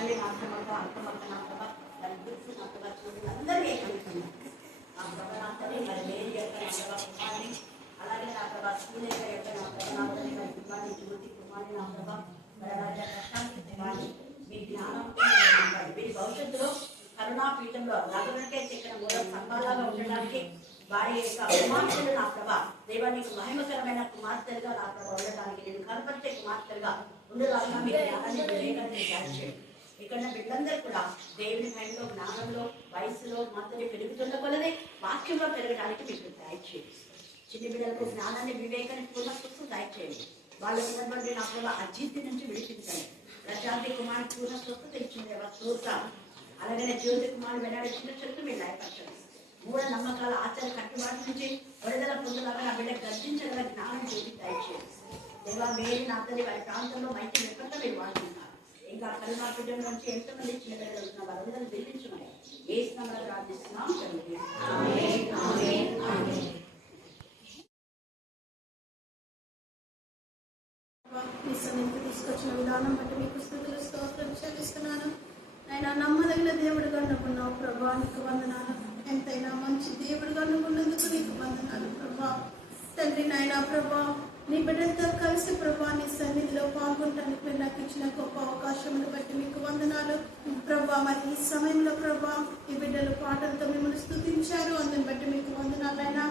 మళ్ళీ నా ప్రభావ అర్థమక్క నా ప్రభావ దాని గుర్తు నా ప్రభావ చూడండి అందరూ ఏకలుస్తున్నాను నా ప్రభావంతని మరి లేని యొక్క నా ప్రభావ కుమార్ని అలాగే నా ప్రభావ శ్రీలేఖ యొక్క నా ప్రభావంతని మరి కుమార్ని జ్యోతి కుమార్ని నా ప్రభావ మరి అలాగే ప్రశాంతి కుమార్ని మీ జ్ఞానం వీరి భవిష్యత్తులో కరుణాపీఠంలో నగరునికే చెక్కిన మూల స్తంభాలుగా ఉండడానికి వారి యొక్క కుమార్తెలు నా ప్రభ దేవానికి మహిమకరమైన కుమార్తెలుగా నా ప్రభ ఉండడానికి నేను కనపరిచే కుమార్తెలుగా ఉండేలాగా మీ జ్ఞానాన్ని వివేకాన్ని చేయండి. ఇక్కడ బిడ్డలందరూ కూడా దేవుని భయంలో జ్ఞానంలో వయసులో మాత్రమే పెరుగుతున్న కొలదే వాక్యంలో పెరగడానికి మీకు దయచేయండి. చిన్న బిడ్డలకు జ్ఞానాన్ని వివేకాన్ని పూర్ణస్వస్థం దయచేయండి. వాళ్ళు ఉన్నటువంటి నా ప్రభ అజీర్తి నుంచి విడిపించండి. ప్రజాతి కుమార్ పూర్ణ స్వస్థత ఇచ్చింది స్వస్థ అలాగే జ్యోతి కుమార్ వెనడిచిన చెట్టు మీరు లయపరచండి. మూఢ నమ్మకాల ఆచార కట్టుబాటు నుంచి విడుదల పొందలాగా నా బిడ్డ గర్జించగల జ్ఞానం చూపి దయచేయండి. దేవా మేరీ నా తల్లి వారి ప్రాంతంలో మంచి నిపుణత మీరు వాడుతున్నారు. ఇంకా కరుణాపీఠం నుంచి ఎంతమంది చిన్న బిడ్డలు ఉన్న వారందరూ దిల్లించమని ఏ స్థానంలో ప్రార్థిస్తున్నాం. తీసుకొచ్చిన విధానం బట్టి మీకు స్తుతులు స్తోత్రం చెల్లిస్తున్నాను. ఆయన నమ్మదగిన దేవుడుగా అనుకున్నావు ప్రభా, నీకు వందనాలు. ఎంతైనా మంచి దేవుడుగా అనుకున్నందుకు నీకు వందనాలు ప్రభా. తండ్రి నాయన ప్రభా, నీ బిడ్డలతో కలిసి ప్రభా నీ సన్నిధిలో పాల్గొనడానికి మీరు నాకు ఇచ్చిన గొప్ప అవకాశమును బట్టి మీకు వందనాలు ప్రభా. మరి ఈ సమయంలో ప్రభా ఈ బిడ్డలు పాటలతో మిమ్మల్ని స్తుతించారు, అందుని బట్టి మీకు వందనాలు. అయినా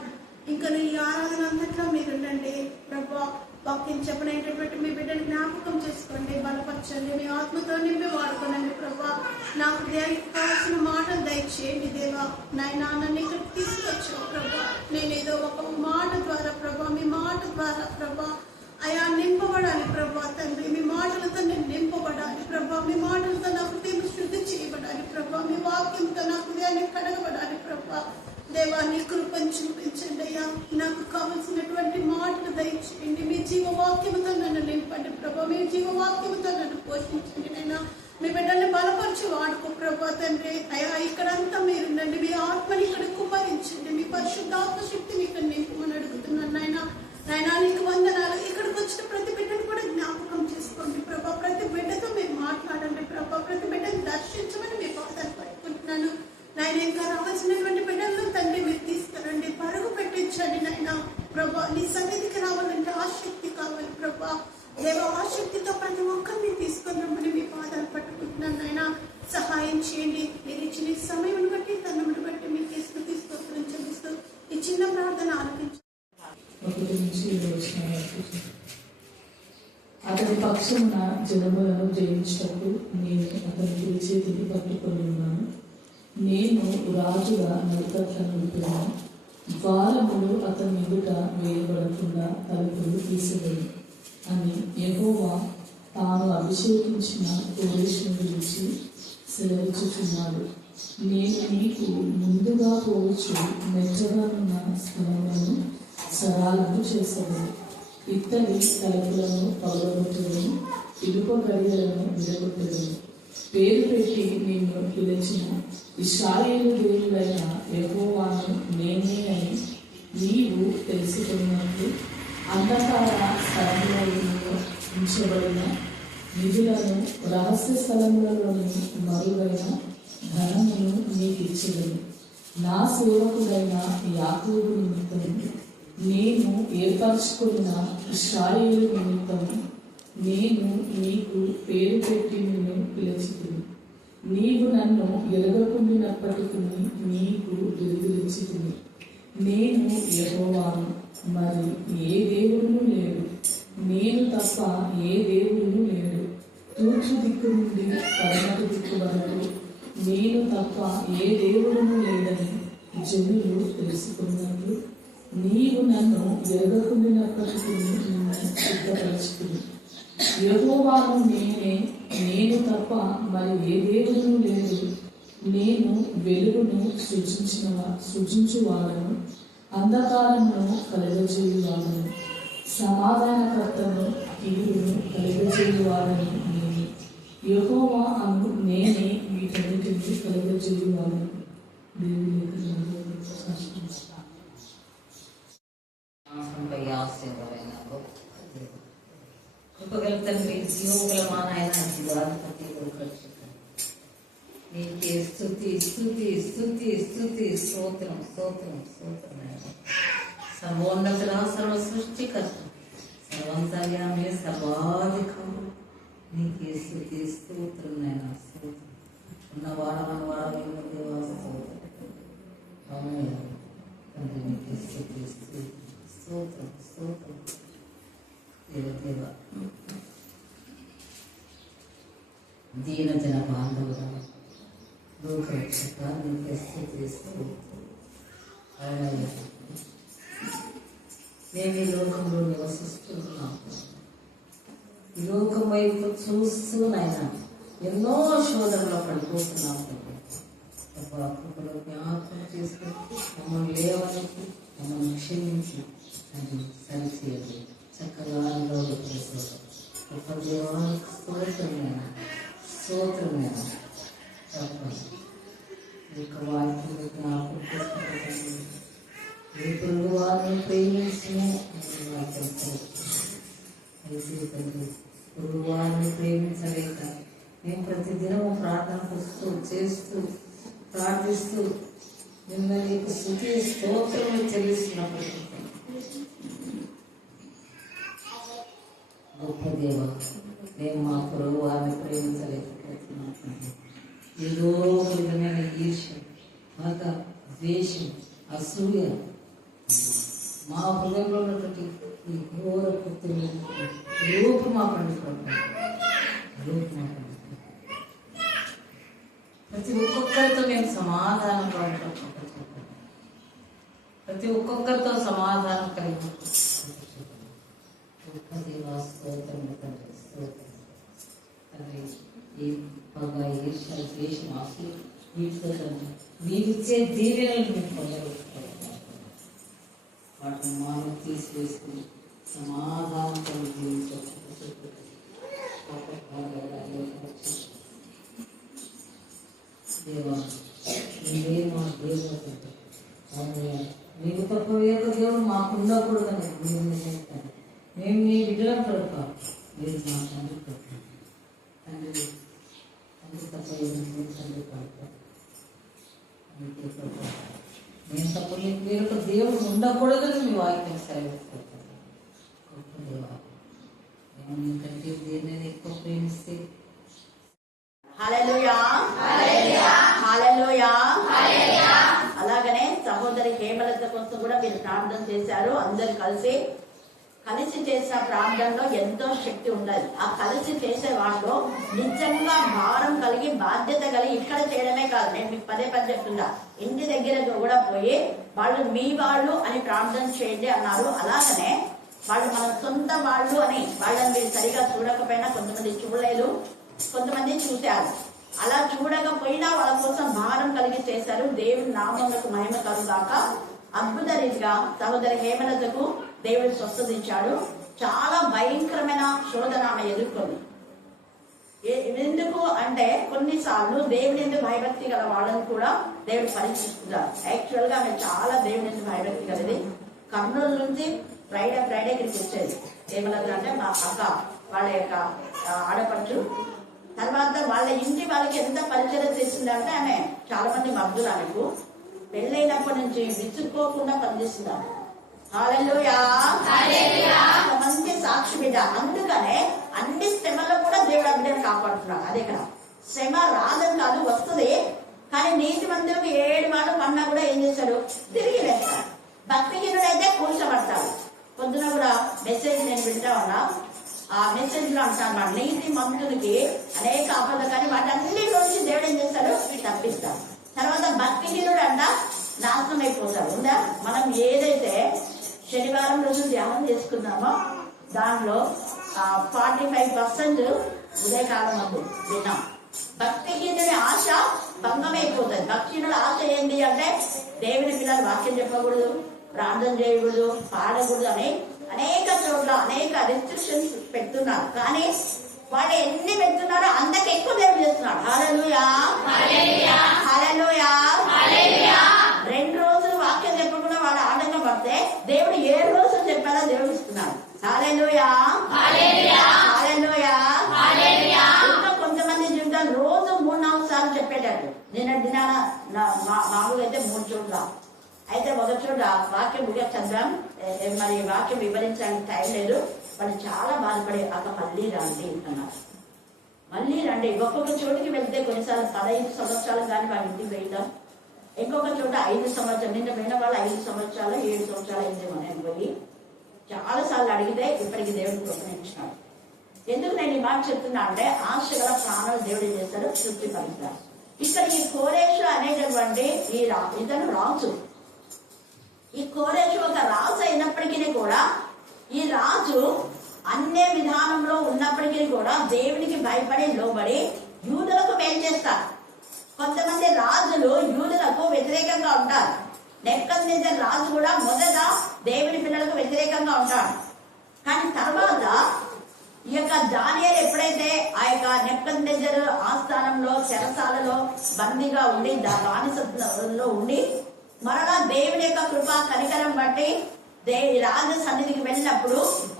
ఇంకా ఈ ఆరాధన అంతట్లో మీరుండండి ప్రభా. వాక్యం చెప్పనేటటువంటి మీ బిడ్డను జ్ఞాపకం చేసుకోండి, బలపరచండి, మీ ఆత్మతో నింపి వాడుకోనండి ప్రభా. నాకు కావాల్సిన మాటలు దయచేయండి దేవా. నాయన నన్ను ఇక్కడ తీసుకొచ్చావు ప్రభా. నేను ఏదో ఒక మాట ద్వారా ప్రభా, మీ మాట ద్వారా ప్రభా అయా నింపబడాలి ప్రభా. తండ్రి మీ మాటలతో నేను నింపబడాలి ప్రభా. మీ మాటలతో నా హృదయం శుద్ధి చేయబడాలి ప్రభా. మీ వాక్యంతో నా హృదయాన్ని కడగబడాలి ప్రభా. దేవా నీ కృపను చూపించండి అయ్యా. నాకు కావలసినటువంటి మాటలు దయచేయండి. మీ జీవవాక్యముతో నన్ను నింపండి ప్రభా. మీ జీవవాక్యముతో నన్ను పోషించండి. నైనా మీ బిడ్డల్ని బలపరిచి వాడుకో ప్రభా తండ్రి. అయ్యా ఇక్కడంతా మీరుండండి, మీ ఆత్మని ఇక్కడ కుమ్మరించండి, మీ పరిశుద్ధాత్మ శక్తిని ఇక్కడ నింపమని అడుగుతున్నాను నాయన. నాయనా నీకు వందనాలు. ఇక్కడికి వచ్చిన ప్రతి బిడ్డను కూడా జ్ఞాపకం చేసుకోండి ప్రభా. ప్రతి బిడ్డతో మీరు మాట్లాడండి ప్రభా. ప్రతి బిడ్డను దర్శించమని మీ పాదాలు పట్టుకుంటున్నాను నాయన. ఇంకా రావాల్సినటువంటి బిడ్డలను తండ్రి మీరు తీసుకురండి, పరుగు పెట్టించండి నాయన ప్రభా. నీ సన్నిధికి రావాలంటే ఆసక్తి కావాలి ప్రభా. దేవ ఆసక్తితో ప్రతి ఒక్కరిని తీసుకొని రమ్మని మీ పాదాలు పట్టుకుంటున్నాను నాయన. సహాయం చేయండి. మీరు ఇచ్చిన సమయం బట్టి తనమును బట్టి మీకు స్తుతిస్తోత్రం చెల్లిస్తూ ఈ చిన్న ప్రార్థన ఆలకించండి. అతని పక్షమున జనములను జయించినప్పుడు నేను అతని చేతిని పట్టుకొని ఉన్నాను. నేను రాజుగా నడికట్లను నిలిపాను. ద్వారములు అతని ఎదుట వేయబడకుండా తలుపులు తీసివేయి అని యెహోవా తాను అభిషేకించిన కోరేషుని గురించి సెలవిచ్చుచున్నాడు. నేను నీకు ముందుగా పోవచ్చు మెచ్చగా ఉన్న స్థలములను సరాలను చేశాను. ఇత్తడి తలుపులను పగలగొట్టలను, ఇనుప గడియలను విడగొట్టలను. పేరు పెట్టి నేను పిలిచిన ఇశ్రాయేలు దేవుడైన యెహోవాను నేనే అని నీవు తెలుసుకున్నట్లు అంధకార స్థలములలో ఉంచబడిన నిధులను, రహస్య స్థలములలోని మరుగైన ధనమును నీకు ఇచ్చేదను. నా సేవకుడైన యాకోబు నిమిత్తము నేను ఏర్పరచుకున్న ఇశ్రాయేలు నిమిత్తము నేను నీకు పేరు పెట్టి నిన్ను పిలిచితిని. నీవు నన్ను ఎరగకుండినప్పటికీ నీకు వెలుగులిచ్చితిని. నేను యెహోవాను, మరి ఏ దేవుడును లేడు. నేను తప్ప ఏ దేవుడును లేడు. తూర్పు దిక్కు నుండి పడమటి దిక్కు వరకు నేను తప్ప ఏ దేవుడును లేడని జనులు తెలుసుకున్నట్లు నీవు నన్ను ఎరగకుండినప్పటికీ నిన్ను సిద్ధపరచుకుని. యెహోవాను నేనే, నేను తప్ప మరి ఏ దేవుడును లేదు. నేను వెలుగును సృజించువాడను, అంధకారమును కలుగజేయువాడను, సమాధానకర్తను కీడును కలుగజేయువాడను నేను. యెహోవా అను నేనే వీటన్నిటిని కలుగజేయువాడను. కృపగల తండ్రి, జీవముల మా నాయన జీవాధిపతి నీకే స్తుతి స్తుతి స్తుతి స్తుతి స్తోత్రం స్తోత్రం స్తోత్రం సర్వోన్నతుడా సర్వ సృష్టికర్త సర్వంతర్యామి సర్వాధికారు నీకే స్తుతి స్తోత్రం నాయన స్తోత్రం ఉన్నవాడమని వాడమైన దేవా స్తోత్రం అవునయ్య తండ్రి నీకే స్తుతి స్తోత్రం స్తోత్రం దేవ దీనజన బాంధవుడా లోకరక్షక నీకే స్తుతి స్తోత్రం అవునయ్య మేము ఈ లోకంలో నివసిస్తున్నాం. ఈ లోకం వైపు చూస్తూ నాయన ఎన్నో శోధనలో పడిపోతున్నాం. కృపలో జ్ఞాపకం చేసుకుని మమ్మల్ని లేవనికి మమ్మల్ని క్షమించి అది సరిచేయండి. చక్కగా గొప్ప దేవానికి స్తోత్రమైన స్తోత్రమైన చెప్పండి. ఈ యొక్క వాక్యం జ్ఞాపకం చేసుకుంటాం. ఏ పొరుగు వారిని ప్రేమించిన పొరుగు వారిని ప్రేమించలేక మేము ప్రతిదినము ప్రార్థనకు వస్తూ చేస్తూ ప్రార్థిస్తూ మిమ్మల్ని స్తుతి స్తోత్రములు చెల్లిస్తున్నప్పటికీ గొప్ప దేవ మేము మా పొరుగు వారిని ప్రేమించలేకపోతున్నాం. ఏదో విధమైన ఈర్ష్య, మత, ద్వేషం, అసూయ మా హృదయంలో ఉన్నటువంటి ఈ ఘోర కృత్యం రూపు మా పండుకుంటాం. ప్రతి ఒక్కొక్కరితో మేము సమాధానంగా ఉంటాం. ప్రతి ఒక్కొక్కరితో సమాధానం కలిగి స్తోత్రం తండ్రి. ఈ పగ, ఈర్ష, ద్వేషం, అసూయ వీటితో తండ్రి మీరిచ్చే దీవెనలు మేము పొందగలుగుతాం. వాటిని మనం తీసివేసుకుని సమాధానంతో జీవించవచ్చు. దేవా నీవే మా దేవుడు. మీకు తప్ప వేరే దేవుడు మాకు ఉండకూడదని మీరు నిర్ణయించారు. మేము మీ బిడ్డలం కనుక మీరు మా తండ్రి కనుక తండ్రి తండ్రి తప్ప తండ్రి కనుక నేను తప్ప వేరొక దేవుడు ఉండకూడదని మీ వాక్యం సెలవిస్తారు. గొప్ప దేవా మేము నీకంటే దేనిని ఎక్కువ ప్రేమిస్తే హల్లెలూయా హల్లెలూయా హల్లెలూయా హల్లెలూయా. అలాగనే సహోదరి హేమలత కోసం కూడా మీరు ప్రార్థన చేశారు. అందరు కలిసి చేసిన ప్రార్థనలో ఎంతో శక్తి ఉండాలి. ఆ కలిసి చేసే వాళ్ళు నిజంగా భారం కలిగి బాధ్యత కలిగి ఇక్కడ చేయడమే కాదు, నేను మీకు పదే చెప్తున్నా, ఇంటి దగ్గర కూడా పోయి వాళ్ళు మీ వాళ్ళు అని ప్రార్థన చేయండి అన్నారు. అలాగనే వాళ్ళు మన సొంత వాళ్ళు అని వాళ్ళని మీరు సరిగా చూడకపోయినా, కొంతమంది చూడలేదు, కొంతమంది చూశారు. అలా చూడకపోయినా వాళ్ళ కోసం భారం కలిగి చేశారు. దేవుడి నామములకు మహిమ కలుగాక. అద్భుత రీతిగా సహోదరి హేమలతకు దేవుడు స్వస్థత ఇచ్చాడు. చాలా భయంకరమైన శోధన ఆమె ఎదుర్కొంది. ఎందుకు అంటే కొన్నిసార్లు దేవుని ఎందుకు భయభక్తి గల వాళ్ళని కూడా దేవుడు పరీక్షిస్తున్నారు. యాక్చువల్ గా ఆమె చాలా దేవుని ఎందుకు భయభక్తి కలిది. కర్నూలు నుంచి ఫ్రైడే ఇక్కడికి వచ్చేది. హేమలత అంటే మా అక్క, వాళ్ళ యొక్క ఆడపడుచు. తర్వాత వాళ్ళ ఇంటి వాళ్ళకి ఎంత పరిచయం చేసిందంటే ఆమె చాలా మంది మగ్గులు ఆమెకు పెళ్ళైనప్పటి నుంచి విసుక్కోకుండా పనిచేస్తున్నారు. హల్లెలూయా హల్లెలూయా. మంచి సాక్షి బిడ్డ. అందుకనే అన్ని శ్రమల్లో కూడా దేవుడు బిడ్డను కాపాడుతున్నాడు. అదే కదా, శ్రమ రాదని కాదు, వస్తుంది. కానీ నీతి మందిరకు 7 మాటలు పన్నా కూడా ఏం చేస్తాడు, తిరిగి వేస్తాడు. భక్తిహీనుడైతే కూర్చోబడతాడు. పొద్దున కూడా మెసేజ్ నేను వింటా ఉన్నా. ఆ మెసేజ్ లో అంటాను, నీతి మంతులకి అనేక ఆపద, కానీ వాటన్నిటిలోంచి దేవుడు ఏం చేస్తాడు, తప్పిస్తాడు. తర్వాత భక్తిహీనుడు అంట నాశనం అయిపోతాడు. ఉందా, మనం ఏదైతే శనివారం రోజు ధ్యానం చేసుకున్నామో దానిలో 45% ఉదయకాలం ముందు విన్నాం. భక్తిహీనుడి ఆశ భంగమైపోతుంది. భక్తిహీనుల ఆశ ఏంటి అంటే దేవుని పిల్లలు వాక్యం చెప్పకూడదు, ప్రార్థన చేయకూడదు, పాడకూడదు అని అనేక చోట్ల అనేక రిస్ట్రిక్షన్స్ పెడుతున్నారు. కానీ వాళ్ళు ఎన్ని పెడుతున్నారో అంతకు ఎక్కువ దేవుడు చేస్తున్నాడు. హల్లెలూయా హల్లెలూయా హల్లెలూయా హల్లెలూయా. 2 రోజులు వాక్యం చెప్పకుండా వాళ్ళు ఆటంకం పడితే దేవుడు 7 రోజులు చెప్పాలా దేవుడు ఇస్తున్నాడు. హల్లెలూయా హల్లెలూయా హల్లెలూయా హల్లెలూయా. ఇంకా కొంతమంది జీవితాలు రోజు 3-4 సార్లు చెప్పేటట్టు నిన్నటి దినాన మామూలుగా అయితే 3 చోట్ల అయితే ఒక చోట వాక్యం చదివాం. మరి వాక్యం వివరించడానికి టైం లేదు. వాళ్ళు చాలా బాధపడి అక్క మళ్ళీ రండి అన్నారు. మళ్ళీ రండి. ఒక్కొక్క చోటుకి వెళ్తే కొన్నిసార్లు 15 సంవత్సరాలు కానీ వాళ్ళ ఇంటికి వెళ్తాం. ఇంకొక చోట 5 సంవత్సరాలు, నిన్న పోయిన వాళ్ళు 5 సంవత్సరాలు 7 సంవత్సరాలు అయిందేమో నేను పోయి చాలా సార్లు అడిగితే ఇప్పటికి దేవుడికి ప్రశ్నించినాడు. ఎందుకు నేను ఈ మాట చెప్తున్నా అంటే ఆశ గల ప్రాణాలు దేవుడు చేస్తాడు, తృప్తి పలుకుతాడు. ఇక్కడ ఈ కోరేషు అనేటటువంటి ఇతను రాజు. ఈ కోరేషు ఒక రాజు అయినప్పటికీ కూడా ఈ రాజు అన్య విధానంలో ఉన్నప్పటికీ కూడా దేవునికి భయపడి లోబడి యూదులకు మేలు చేస్తారు. కొంతమంది రాజులు యూదులకు వ్యతిరేకంగా ఉంటారు. నెబుకద్నెజర్ రాజు కూడా మొదట దేవుని పిల్లలకు వ్యతిరేకంగా ఉంటాడు. కానీ తర్వాత ఈ యొక్క దానియేలు ఎప్పుడైతే ఆ యొక్క నెబుకద్నెజర్ ఆస్థానంలో చెరసాలలో బందీగా ఉండి బానిసలో ఉండి మరలా దేవుని యొక్క కృపా కనికరం బట్టి రాజు సన్నిధికి వెళ్ళినప్పుడు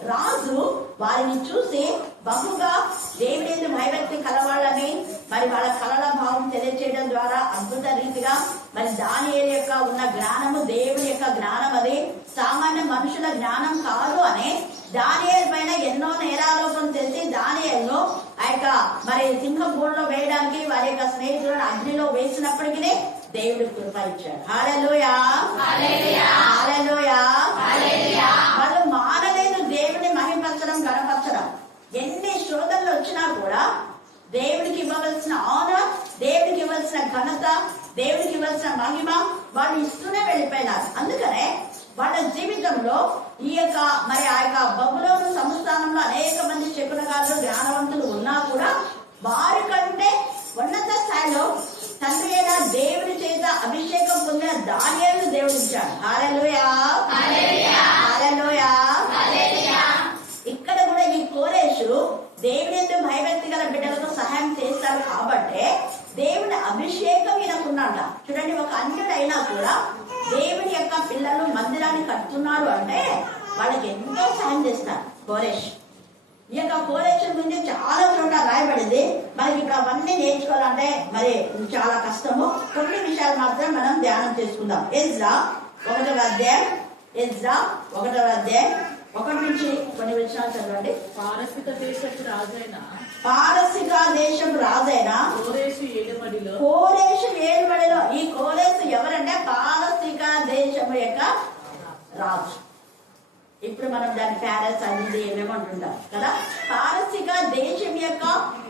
రాజు వారిని చూసి బహుగా దేవుని భయభక్తి కలవాళ్ళని మరి వాళ్ళ కళల భావం తెలియచేయడం ద్వారా అద్భుత రీతిగా మరి దానియేలు యొక్క ఉన్న జ్ఞానము దేవుని యొక్క జ్ఞానం, అది సామాన్య మనుషుల జ్ఞానం కాదు అని దానియేలు పైన ఎన్నో నేరారోపణలు చేసి దానియేలును ఆ యొక్క మరి సింహం గూడులో వేయడానికి వారి యొక్క స్నేహితులను అగ్నిలో వేసినప్పటికీ దేవుడు కృప ఇచ్చాడు. హల్లెలూయా, హల్లెలూయా. వాళ్ళు మానలేదు దేవుని మహిమపరచడం, గణపరచడం. ఎన్ని శోధనలు వచ్చినా కూడా దేవుడికి ఇవ్వవలసిన ఆనర్, దేవుడికి ఇవ్వాల్సిన ఘనత, దేవుడికి ఇవ్వాల్సిన మహిమ వాళ్ళు ఇస్తూనే వెళ్ళిపోయినారు. అందుకనే వాళ్ళ జీవితంలో ఈ యొక్క మరి ఆ యొక్క బబులోను సంస్థానంలో అనేక మంది శకునగారులు, జ్ఞానవంతులు ఉన్నా కూడా వారి కంటే ఉన్నత స్థాయిలో తండ్రి అయిన దేవుడి చేత అభిషేకం పొందిన దానియేలును దేవుడు ఇచ్చాడు. హల్లెలూయా, హల్లెలూయా. ఇక్కడ కూడా ఈ కోరేషు దేవుని భయభక్తి గల బిడ్డలకు సహాయం చేస్తాడు కాబట్టి దేవుని అభిషేకం ఈయనకున్నాడ. చూడండి, ఒక అన్యుడైనా కూడా దేవుని యొక్క పిల్లలు మందిరాన్ని కడుతున్నారు అంటే వాళ్ళకి ఎంతో సహాయం చేస్తారు కోరేష్. ఈ యొక్క కోరేష్ గురించి చాలా చోట్ల రాయబడింది. మనకి ఇప్పుడు అవన్నీ నేర్చుకోవాలంటే మరి చాలా కష్టము. కొన్ని విషయాలు మాత్రం మనం ధ్యానం చేసుకుందాం. ఎజ్రా 1వ అధ్యాయం, ఎజ్రా 1వ అధ్యాయం 1 నుంచి కొన్ని విషయాలు చదవండి. పారసిక దేశపు రాజైన కోరేషు ఏలుబడిలో, ఈ కోరేషు ఎవరంటే పారసిక దేశము యొక్క రాజు. ఇప్పుడు మనం దాని ప్యారెస్ అనేది ఏమేమి అంటుంటాం కదా. పారసిక దేశం యొక్క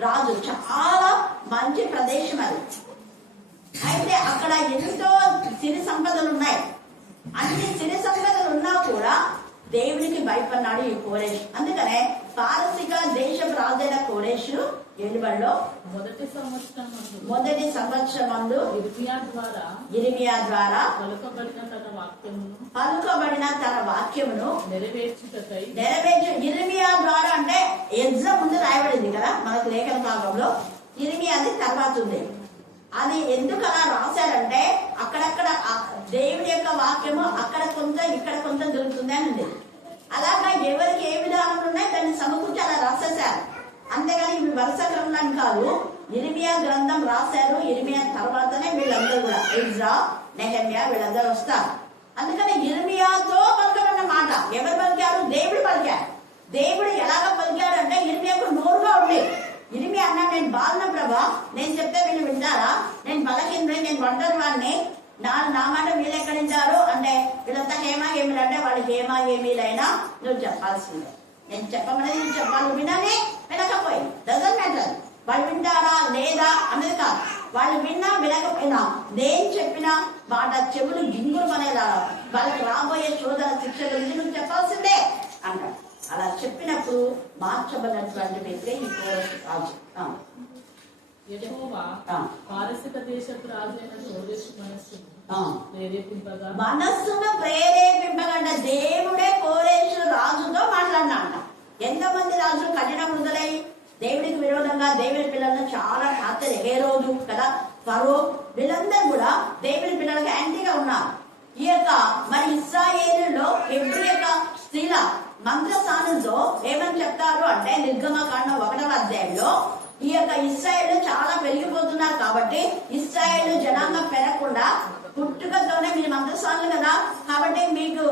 రాజు, చాలా మంచి ప్రదేశం అది. అయితే అక్కడ ఎంతో సిరి సంపదలు ఉన్నాయి. అన్ని సిరి సంపదలు ఉన్నా కూడా దేవునికి భయపడినాడు ఈ కోరేషు. అందుకనే పారసిక దేశం రాజైన కోరేషు ఏలుబడిలో మొదటి సంవత్సరం ఇర్మియా ద్వారా పలుకబడిన తన వాక్యమును నెరవేర్చు. ఇర్మియా ద్వారా అంటే ఎజ్రా ముందు రాయబడింది కదా మనకు లేఖన భాగంలో. ఇర్మియా అది తర్వాత ఉంది. అది ఎందుకు అలా రాశారంటే అక్కడక్కడ దేవుడి యొక్క వాక్యము అక్కడ కొంత ఇక్కడ కొంత దొరుకుతుంది అని ఉంది. అలాగా ఎవరికి ఏ విధానంలో ఉన్నాయో దాన్ని సమకూర్చి అలా రాసేశారు. అంతేగాని ఇవి వరుస క్రమంలో కాదు. ఇర్మియా గ్రంథం రాశారు. ఇర్మియా తర్వాతనే వీళ్ళందరూ కూడా ఎజ్రా, నెహెమ్యా వీళ్ళందరూ వస్తారు. అందుకని ఇర్మియాతో పలకమన్న మాట ఎవరు పలికారు? దేవుడు పలికారు. దేవుడు ఎలాగ పలికాడంటే ఇర్మియాకు నోరుగా ఉండి ఇర్మియా అన్నా, నేను బాలన ప్రభా, నేను చెప్తే వీళ్ళు వింటారా? నేను బలహీనుడి, నేను ఒంటరి వాడిని, నా మాట వీళ్ళు ఎక్కడ వింటారు అంటే వీళ్ళంతా హేమీలు అంటే వాళ్ళకి హేమీలైనా నువ్వు చెప్పాల్సిందే. నేను చెప్పమనేది నువ్వు చెప్పాలి. వినని వినకపోయి డజంట్ మ్యాటర్. వాళ్ళు వింటారా లేదా అనేది కాదు. వాళ్ళు విన్నా వినకపోయినా నేను చెప్పిన మాట చెవులు గింగురు అనేలా వాళ్ళకి రాబోయే శోధన శిక్ష గురించి నువ్వు చెప్పాల్సిందే అంటాడు. అలా చెప్పినప్పుడు మార్చబడినటువంటి వ్యక్తి ఈ కోరేషు రాజు. పారసిక దేశపు రాజైన కోరేషు మనస్సును ప్రేరేపింపగంట దేవుడే కోరేషు రాజుతో మాట్లాడినాడ. ఎంతమంది రాజులు కఠిన మృదులై దేవుడికి విరోధంగా దేవుడి పిల్లలను చాలా హాస్య, హేరోదు కదా, ఫరో, వీళ్ళందరూ కూడా దేవుడి పిల్లలకి యాంటీగా ఉన్నారు. ఈ యొక్క మరి ఇశ్రాయేలులో ఎవ్రీ యొక్క స్త్రీల మంత్రస్థానంతో ఏమని చెప్తారు అంటే నిర్గమకాండం 1వ అధ్యాయంలో ఈ యొక్క ఇశ్రాయేలు చాలా పెరిగిపోతున్నారు కాబట్టి ఇశ్రాయేలు జనాంగం పెరగకుండా పుట్టుకతోనే మీరు మంత్రస్వాములు కదా, కాబట్టి మీకు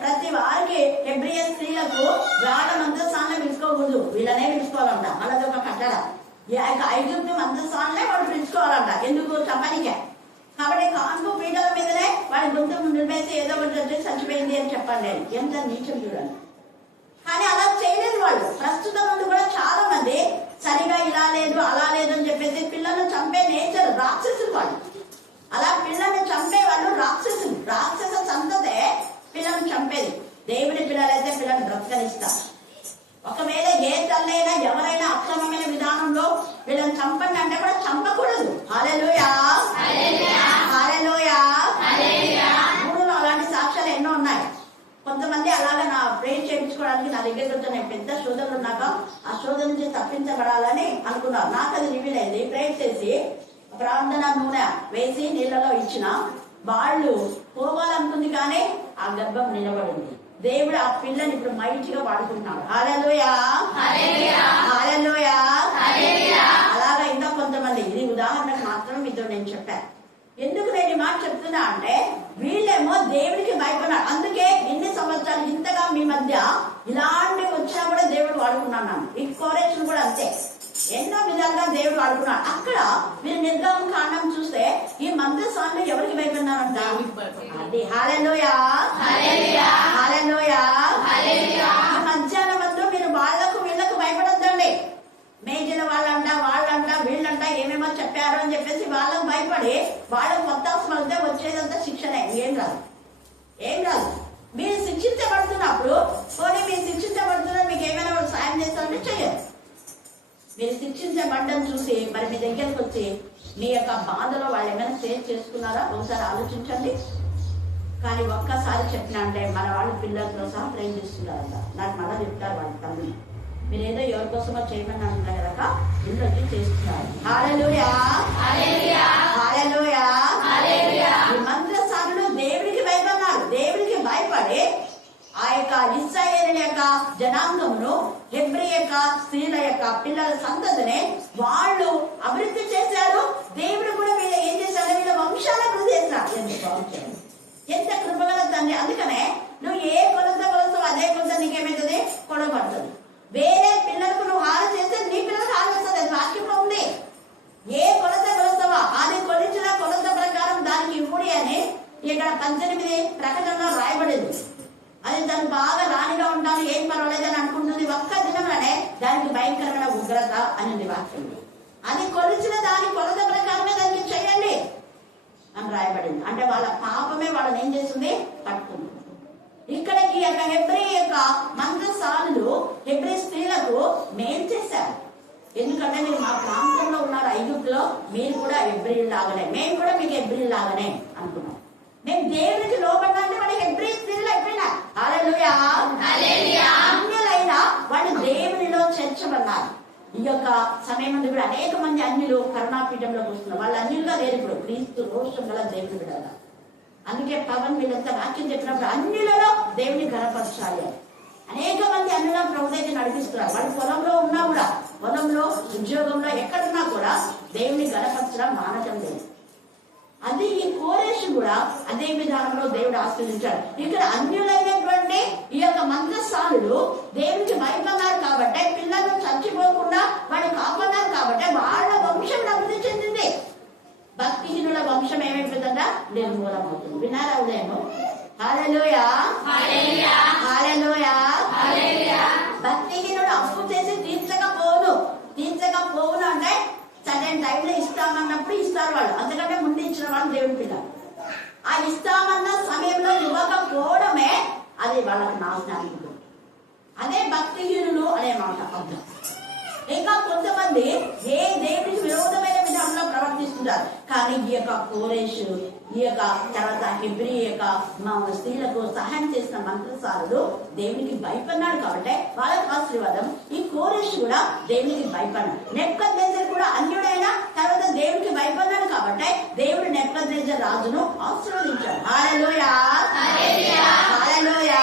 ప్రతి వారికి హెబ్రియా స్త్రీలకు వాళ్ళ మంత్రస్వామిని పిలుచుకోకూడదు, వీళ్ళనే పిలుచుకోవాలంట. వాళ్ళది ఒక కట్టడ. ఈ యొక్క ఐగుప్తు మంత్రస్వామినే వాళ్ళు పిలుచుకోవాలంట. ఎందుకు? చంపనికే. కాబట్టి కాన్పు పీటల మీదనే వాడి గొంతు నిలిపేసి ఏదో ఒకటి చచ్చిపోయింది అని చెప్పండి. ఎంత నీచం చూడండి. కానీ అలా చేయలేదు వాళ్ళు. ప్రస్తుతం ముందు కూడా చాలా మంది సరిగా ఇలా లేదు అలా లేదు అని చెప్పేసి పిల్లలను చంపే నేచర్ రాక్షసులు వాళ్ళు. అలా పిల్లల్ని చంపే వాళ్ళు రాక్షసులు. రాక్షస సంతతే పిల్లల్ని చంపేది. దేవుడి పిల్లలైతే పిల్లల్ని బ్రతకనిస్తారు. ఒకవేళ ఏ తల్లైనా ఎవరైనా అక్రమమైన విధానంలో వీళ్ళని చంపండి అంటే కూడా చంపకూడదు. హల్లెలూయా, హల్లెలూయా. మూడులో అలాంటి సాక్ష్యాలు ఎన్నో ఉన్నాయి. కొంతమంది అలాగా నా ప్రేర్ చేయించుకోవడానికి నా దగ్గరికి వచ్చి పెద్ద శోధనలు ఉన్నాక ఆ శోధన నుంచి తప్పించబడాలని అనుకున్నారు. నాకు అది రివీల్ అయింది. ప్రేర్ చేసి ప్రార్థన నూనె వేసి నీళ్ళలో ఇచ్చిన వాళ్ళు పోవాలనుకుంది కానీ ఆ గర్భం నిలబడింది. దేవుడు ఆ పిల్లని ఇప్పుడు మైటిగా వాడుకుంటున్నాడు. హల్లెలూయా, హల్లెలూయా. అలాగా ఇంకా కొంతమంది, ఇది ఉదాహరణకు మాత్రం మీతో నేను చెప్పాను. ఎందుకు నేను ఈ మాట చెప్తున్నా అంటే వీళ్ళేమో దేవుడికి భయపడ్డారు. అందుకే ఎన్ని సంవత్సరాలు ఇంతగా మీ మధ్య ఇలాంటివి వచ్చినా కూడా దేవుడు వాడుకున్నాను. ఈ కోరేషన్ కూడా అంతే, ఎన్నో విధాలుగా దేవుడు వాడుకున్నాడు. అక్కడ మీరు నిర్గమన కాండం చూస్తే ఈ మంత్రస్వాములు ఎవరికి భయపడినారంట? అది హల్లెలూయా, హల్లెలూయా. ఈ మధ్యాహ్నం మందు మీరు వాళ్లకు వీళ్లకు భయపడొద్దండి. మేజల వాళ్ళంట వీళ్ళంట ఏమేమో చెప్పారు అని చెప్పేసి వాళ్ళకు భయపడి వాళ్ళకు కొత్త వస్తే వచ్చేదంతా శిక్షనే. ఏం రాదు. మీరు శిక్షించబడుతున్నప్పుడు పోనీ మీరు శిక్షించబడుతున్నా మీకు ఏమైనా సాయం చేస్తారంటే చెయ్యరు. మీరు శిక్షించబడ్డం చూసి మరి మీ దగ్గరకు వచ్చి మీ యొక్క బాధలో వాళ్ళు ఏమైనా షేర్ చేసుకున్నారా ఒకసారి ఆలోచించండి. కానీ ఒక్కసారి చెప్పినా అంటే మన వాళ్ళు పిల్లలతో సహా ట్రైన్ చేస్తున్నారంట. నాకు మళ్ళీ చెప్తారు వాళ్ళ తల్లి, మీరు ఏదో ఎవరి కోసమో చేయమని అంటున్నారు కనుక ఇళ్ళకి చేస్తున్నారు. హల్లెలూయా, హల్లెలూయా. ఈ మంత్రస్వాములు దేవుడికి భయపడ్డారు. దేవుడికి భయపడి ఆ యొక్క ఇశ్రాయేలు యొక్క జనాంగమును హెబ్రీ యొక్క స్త్రీల యొక్క పిల్లల సంతతిని వాళ్ళు అభివృద్ధి చేశారు. దేవుడు కూడా వీళ్ళు ఏం చేశారు? వీళ్ళ వంశాలను చేశారు. ఎంత కృపగల తండ్రి. అందుకనే నువ్వు ఏ కొలత కొలుస్తావు అదే కొలత నీకేమైతుంది? కొడబడుతుంది. వేరే పిల్లలకు నువ్వు హాని చేస్తే నీ పిల్లలకు హాని వస్తుంది. అది వాక్యంలో ఉంది. ఏ కొలత కొలుస్తావా అది కొలిచిన కొలత ప్రకారం దానికి ఇవ్వుడి అని ఇక్కడ 18 ప్రకటనలో రాయబడింది. అది తను బాగా రాణిగా ఉంటాను ఏం పర్వాలేదు అని అనుకుంటుంది. ఒక్క దినంలోనే దానికి భయంకరమైన ఉగ్రత అనేది వాక్యం. అది కొలిచిన దాని కొలత ప్రకారమే దానికి చేయండి అని రాయబడింది. అంటే వాళ్ళ పాపమే వాళ్ళని ఏం చేస్తుంది? పట్టుకుంది. ఇక్కడ ఈ యొక్క హెబ్రీ యొక్క మంత్రస్వాములు హెబ్రీ స్త్రీలకు మేలు చేశారు. ఎందుకంటే మీరు మా ప్రాంతంలో ఉన్నారు ఐగుప్తులో, మీరు కూడా హెబ్రీలు లాగానే, మేము కూడా మీకు హెబ్రీలు లాగానే అనుకున్నాం. మేము దేవునికి లోబడ్డాలంటే మన హెబ్రీ స్త్రీలు అయిపోయినా. హల్లెలూయా, అన్యులైనా వాళ్ళు దేవునిలో చేర్చబడ్డారు. ఈ యొక్క సమయం నుండి కూడా అనేక మంది అన్యులు కరుణాపీఠంలోకి వస్తున్నారు. వాళ్ళు అన్యులుగా లేరు. ఇప్పుడు క్రీస్తు రోషం గల దేవుని బిడ్డలు. అందుకే పవన్ వీళ్ళంతా వాక్యం చెప్పినప్పుడు అన్యులలో దేవుని గణపరచాలి. అనేక మంది అన్యుల ప్రభు దగ్గర నడిపిస్తున్నారు. వాళ్ళు పొలంలో ఉన్నా కూడా, పొలంలో ఉద్యోగంలో ఎక్కడున్నా కూడా దేవుని గణపరచడం మానటం లేదు. అది ఈ కోరేషు కూడా అదే విధానంలో దేవుడు ఆశీర్వదించాడు. ఇక్కడ అన్యులైనటువంటి ఈ యొక్క మంత్రస్వాములు దేవునికి భయపడ్డారు కాబట్టి పిల్లలు చచ్చిపోకుండా వాళ్ళు కాపాడారు కాబట్టి వాళ్ళ వంశం అభివృద్ధి చెందింది. భక్తిహీనుల వంశం ఏమైపోతుందా? నిర్మూలమవుతుంది. వినారా ఉదయం? హల్లెలూయా, హల్లెలూయా. భక్తిహీనుడు అప్పు చేసి తీర్చకపోను అంటే సరైన టైంలో ఇస్తామన్నప్పుడు ఇస్తారు వాళ్ళు. అంతకంటే ముందు ఇచ్చిన వాళ్ళు దేవుని పిల్లలు. ఆ ఇస్తామన్న సమయంలో ఇవ్వకపోవడమే అది వాళ్ళకి నాశనానికి. అదే భక్తిహీనులు అనే మాట అర్థం. ఇంకా కొంతమంది ఏ దేవుడికి విరోధమైన విధానంలో ప్రవర్తిస్తున్నారు. కానీ ఈ యొక్క కోరేషు, ఈ యొక్క తర్వాత హెబ్రీ యొక్క స్త్రీలకు సహాయం చేసిన మంత్రసారుడు దేవునికి భయపడినాడు కాబట్టి వాళ్ళకి ఆశీర్వాదం. ఈ కోరేషు కూడా దేవునికి భయపడినాడు. నెబుకద్నెజరు కూడా అన్యుడైన తర్వాత దేవునికి భయపడినాడు కాబట్టి దేవుడు నెబుకద్నెజరు రాజును ఆశీర్వదించాడు. హల్లెలూయా, హల్లెలూయా.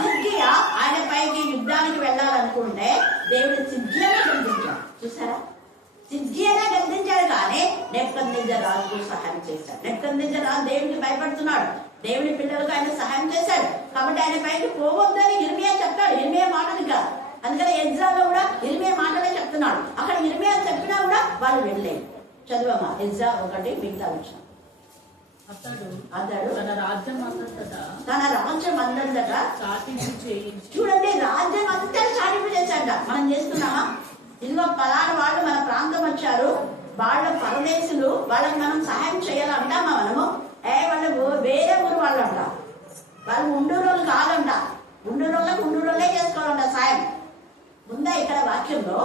సిద్కియా ఆయన పైకి యుద్ధానికి వెళ్ళాలనుకుంటే దేవుడు సిద్కియాని పంపించాడు. చూసారా, సిద్ధియనే గద్దించాడు కానీ నెబుకద్నెజర్ రాజుకు సహాయం చేశాడు. నెబుకద్నెజర్ రాజు దేవుడికి భయపడుతున్నాడు, దేవుని పిల్లలకు ఆయన సహాయం చేశాడు కాబట్టి ఆయన పైకి పోవద్దని ఇర్మియా చెప్తాడు. ఇర్మియా మాటలు కాదు, అందుకని ఎజ్రాలో కూడా ఇర్మియా మాటలే చెప్తున్నాడు. అక్కడ ఇర్మియా చెప్పినా కూడా వాళ్ళు వెళ్ళలేదు. చదువమ్మా ఎజ్రా 1 మిగతా వచ్చిన. అతడు తన రాజ్యం అందంతటా చూడండి, రాజ్యం అంతా చాటింపు చేశాడ. మనం చేస్తున్నామా? ఇదిగో పలానా వాళ్ళు మన ప్రాంతం వచ్చారు, వాళ్ళ పరదేశులు, వాళ్ళకి మనం సహాయం చేయాలంటామా? మనము వాళ్ళు వేరే ఊరు వాళ్ళు అంట, వాళ్ళు ఉండూరోళ్ళు కాదంట, ఉండూరోళ్ళకి ఉండూరోళ్ళే చేసుకోవాలంట సాయం. ఉందా ఇక్కడ వాక్యంలో?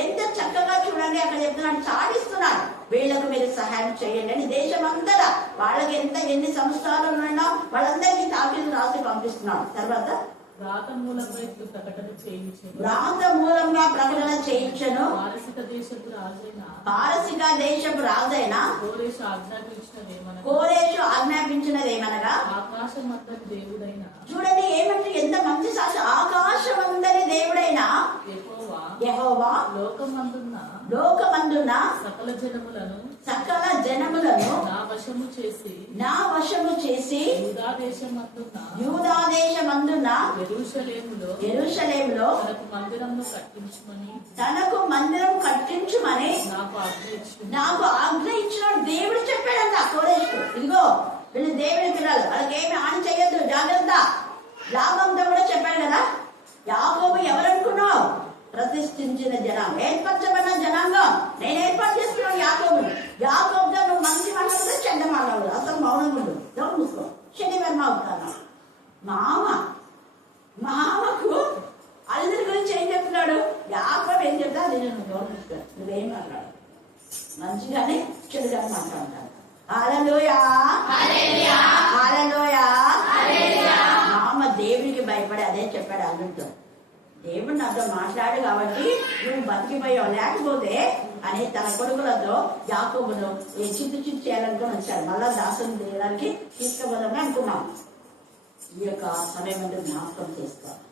ఎంత చక్కగా చూడండి, అక్కడ చెప్తున్నాడు, చాటిస్తున్నాడు, వీళ్ళకు మీరు సహాయం చేయండి అని. దేశం అంతటా వాళ్ళకి ఎన్ని సంస్థలు ఉన్నాయో వాళ్ళందరికీ తాకీదు రాసి పంపిస్తున్నాడు. తర్వాత వ్రాత మూలంగా ప్రకటన చేయించను. పారసిక దేశపు రాజైన కోరేషు ఆజ్ఞాపించినదేమనగా, చూడండి ఏమంటే ఎంత మంచి సాక్షి. ఆకాశమందరి దేవుడైన యెహోవా లోకమందున్న సకల జనములను నా వశము చేసి యూదా దేశమందున్న యెరూషలేములో తనకు మందిరం కట్టించుమని నాకు ఆజ్ఞ ఇచ్చినాడు. దేవుడు చెప్పాడంట కోరేషు, ఇదిగో వీళ్ళు దేవుని పిల్లలు, వాళ్ళకి ఏమి హాని చెయ్యొద్దు, జాగ్రత్త. లాభంతో కూడా చెప్పాడు కదా. యాకోబు ఎవరనుకున్నావు? ప్రతిష్ఠించిన జనాంగం, ఏర్పరచబడిన జనాంగం. నేను ఏర్పాటు చేసుకున్నాను యాకోబుని. యాకోబుతో నువ్వు మంచి మాట్లాడుతూ చెడ్డ మాట్లాడదు, అసలు మౌనంగా ఉండు, దొంగ మూసుకో. శనివారం అవుతాను మామకు అందరి గురించి ఏం చెప్తున్నాడు? యాకోబు ఏం చెప్తా అది నేను గౌరవిస్తాను, నువ్వేం మాట్లాడు, మంచిగానే చెడుగా మాట్లాడతాను. హల్లెలూయా, హల్లెలూయా. మామ దేవునికి భయపడి అదే చెప్పాడు అల్లుడితో. దేవుడు నాతో మాట్లాడు కాబట్టి నువ్వు బతికిపోయావు, లేకపోతే అని తన కొడుకులతో యాకోబును చిత్తు చేయాలనుకుని వచ్చాడు. మళ్ళా దాసుని తీయడానికి తీసుకుపోదామని అనుకున్నాం. ఈ యొక్క సమయం అంతా జ్ఞాపకం చేసుకోవాలి.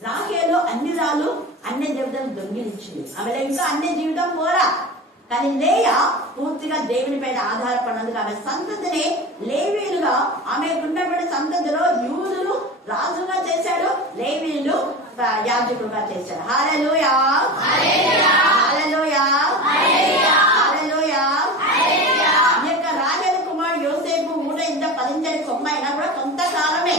రాహేలు అన్ని రాళ్ళు అన్ని దేవతలు దొంగిలించింది. ఆమె ఇంకా అన్ని జీవితం పోరా, కానీ లేయా పూర్తిగా దేవుని పైన ఆధారపడినందుకు ఆమె సంతతిని లేవీలుగా, ఆమెకున్నటువంటి సంతతిలో యూదులు రాజుగా చేశాడు, లేవీలు యాజకులుగా చేశాడు. హల్లెలూయా, హల్లెలూయా, హల్లెలూయా. ఈ యొక్క రాజల కుమారుడు యోసేపు కూడా ఇంత పదించని కొమ్మ అయినా కూడా కొంతకాలమే.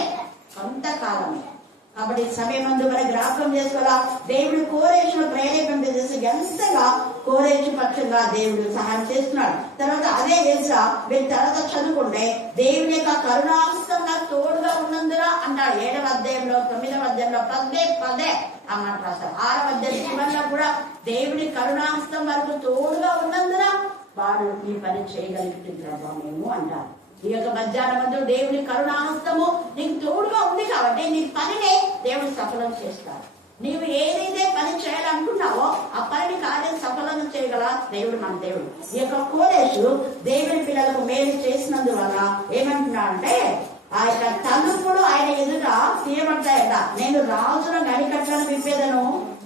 కాబట్టి సమయం ముందు మనం జ్ఞాపకం చేసుకోవాలా. దేవుడు కోరేషును ప్రేరేపణ చేసి ఎంతగా కోరేషు పక్షంగా దేవుడు సహాయం చేస్తున్నాడు. తర్వాత అదే ఎజ్రా మీరు తర్వాత చదువుకుంటే దేవుని యొక్క కరుణాహస్తం నాకు తోడుగా ఉన్నందున అంటాడు. 7వ అధ్యాయంలో 9వ అధ్యాయంలో పదే అన్నమాట రాశారు. 6వ అధ్యాయం చివరిలో కూడా దేవుని కరుణాహస్తం వరకు తోడుగా ఉన్నందున వాడు ఈ పని చేయగలుగుతున్నాడు మేము అంటారు. ఈ యొక్క మధ్యాహ్నం దేవుని కరుణాహస్తము నీకు తోడుగా ఉంది కాబట్టి నీ పనినే దేవుడు సఫలం చేస్తాడు. నీవు ఏదైతే పని చేయాలనుకున్నావో ఆ పనిని కార్యం సఫలం చేయగల దేవుడు మన దేవుడు. ఈ యొక్క కోరేషు దేవుని పిల్లలకు మేలు చేసినందువల్ల ఏమంటున్నాడంటే, ఆ యొక్క తలుపులు ఆయన ఎదుట తీయబడతాయట. నేను రాజుల గడికట్లను విప్పేదను,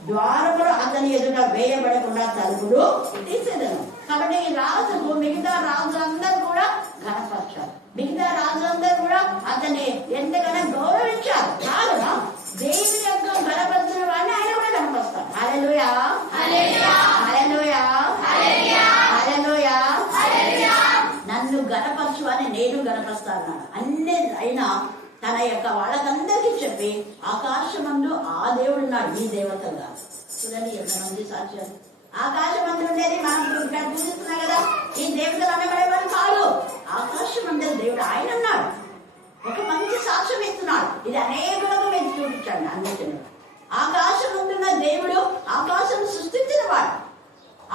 ద్వారములు అతని ఎదుట వేయబడకుండా తలుపులు తీసేదను. కాబట్టి ఈ రాజుకు మిగతా రాజులందరూ కూడా ఘనపరిచారు. మిగతా రాజులందరూ కూడా అతన్ని ఎంతగానో గౌరవించారు. కారణం దేవుని యొక్క ఘనపరిచిన వాడిని ఆయన కూడా ఘనపరుస్తాడు. హల్లెలూయా, హల్లెలూయా, హల్లెలూయా. నన్ను ఘనపరచు అని నేను ఘనపరుస్తాను. అన్ని అయినా తన యొక్క వాళ్ళకందరికీ చెప్పి ఆకాశమందు ఆ దేవుడున్నాడు, ఈ దేవతగా. చూడండి ఎంతమంది సాక్ష్యాలు. ఆకాశమందు ఉండేది మనం ఇక్కడ పూజిస్తున్నాం కదా, ఈ దేవతలు అనబడేవారు కాదు. ఆకాశమందు దేవుడు ఆయన ఉన్నాడు. ఒక మంచి సాక్ష్యం ఇస్తున్నాడు. ఇది అనేకులకు మీరు చూపించండి అన్నిటిని. ఆకాశం ఉంటున్న దేవుడు ఆకాశం సృష్టించిన వాడు.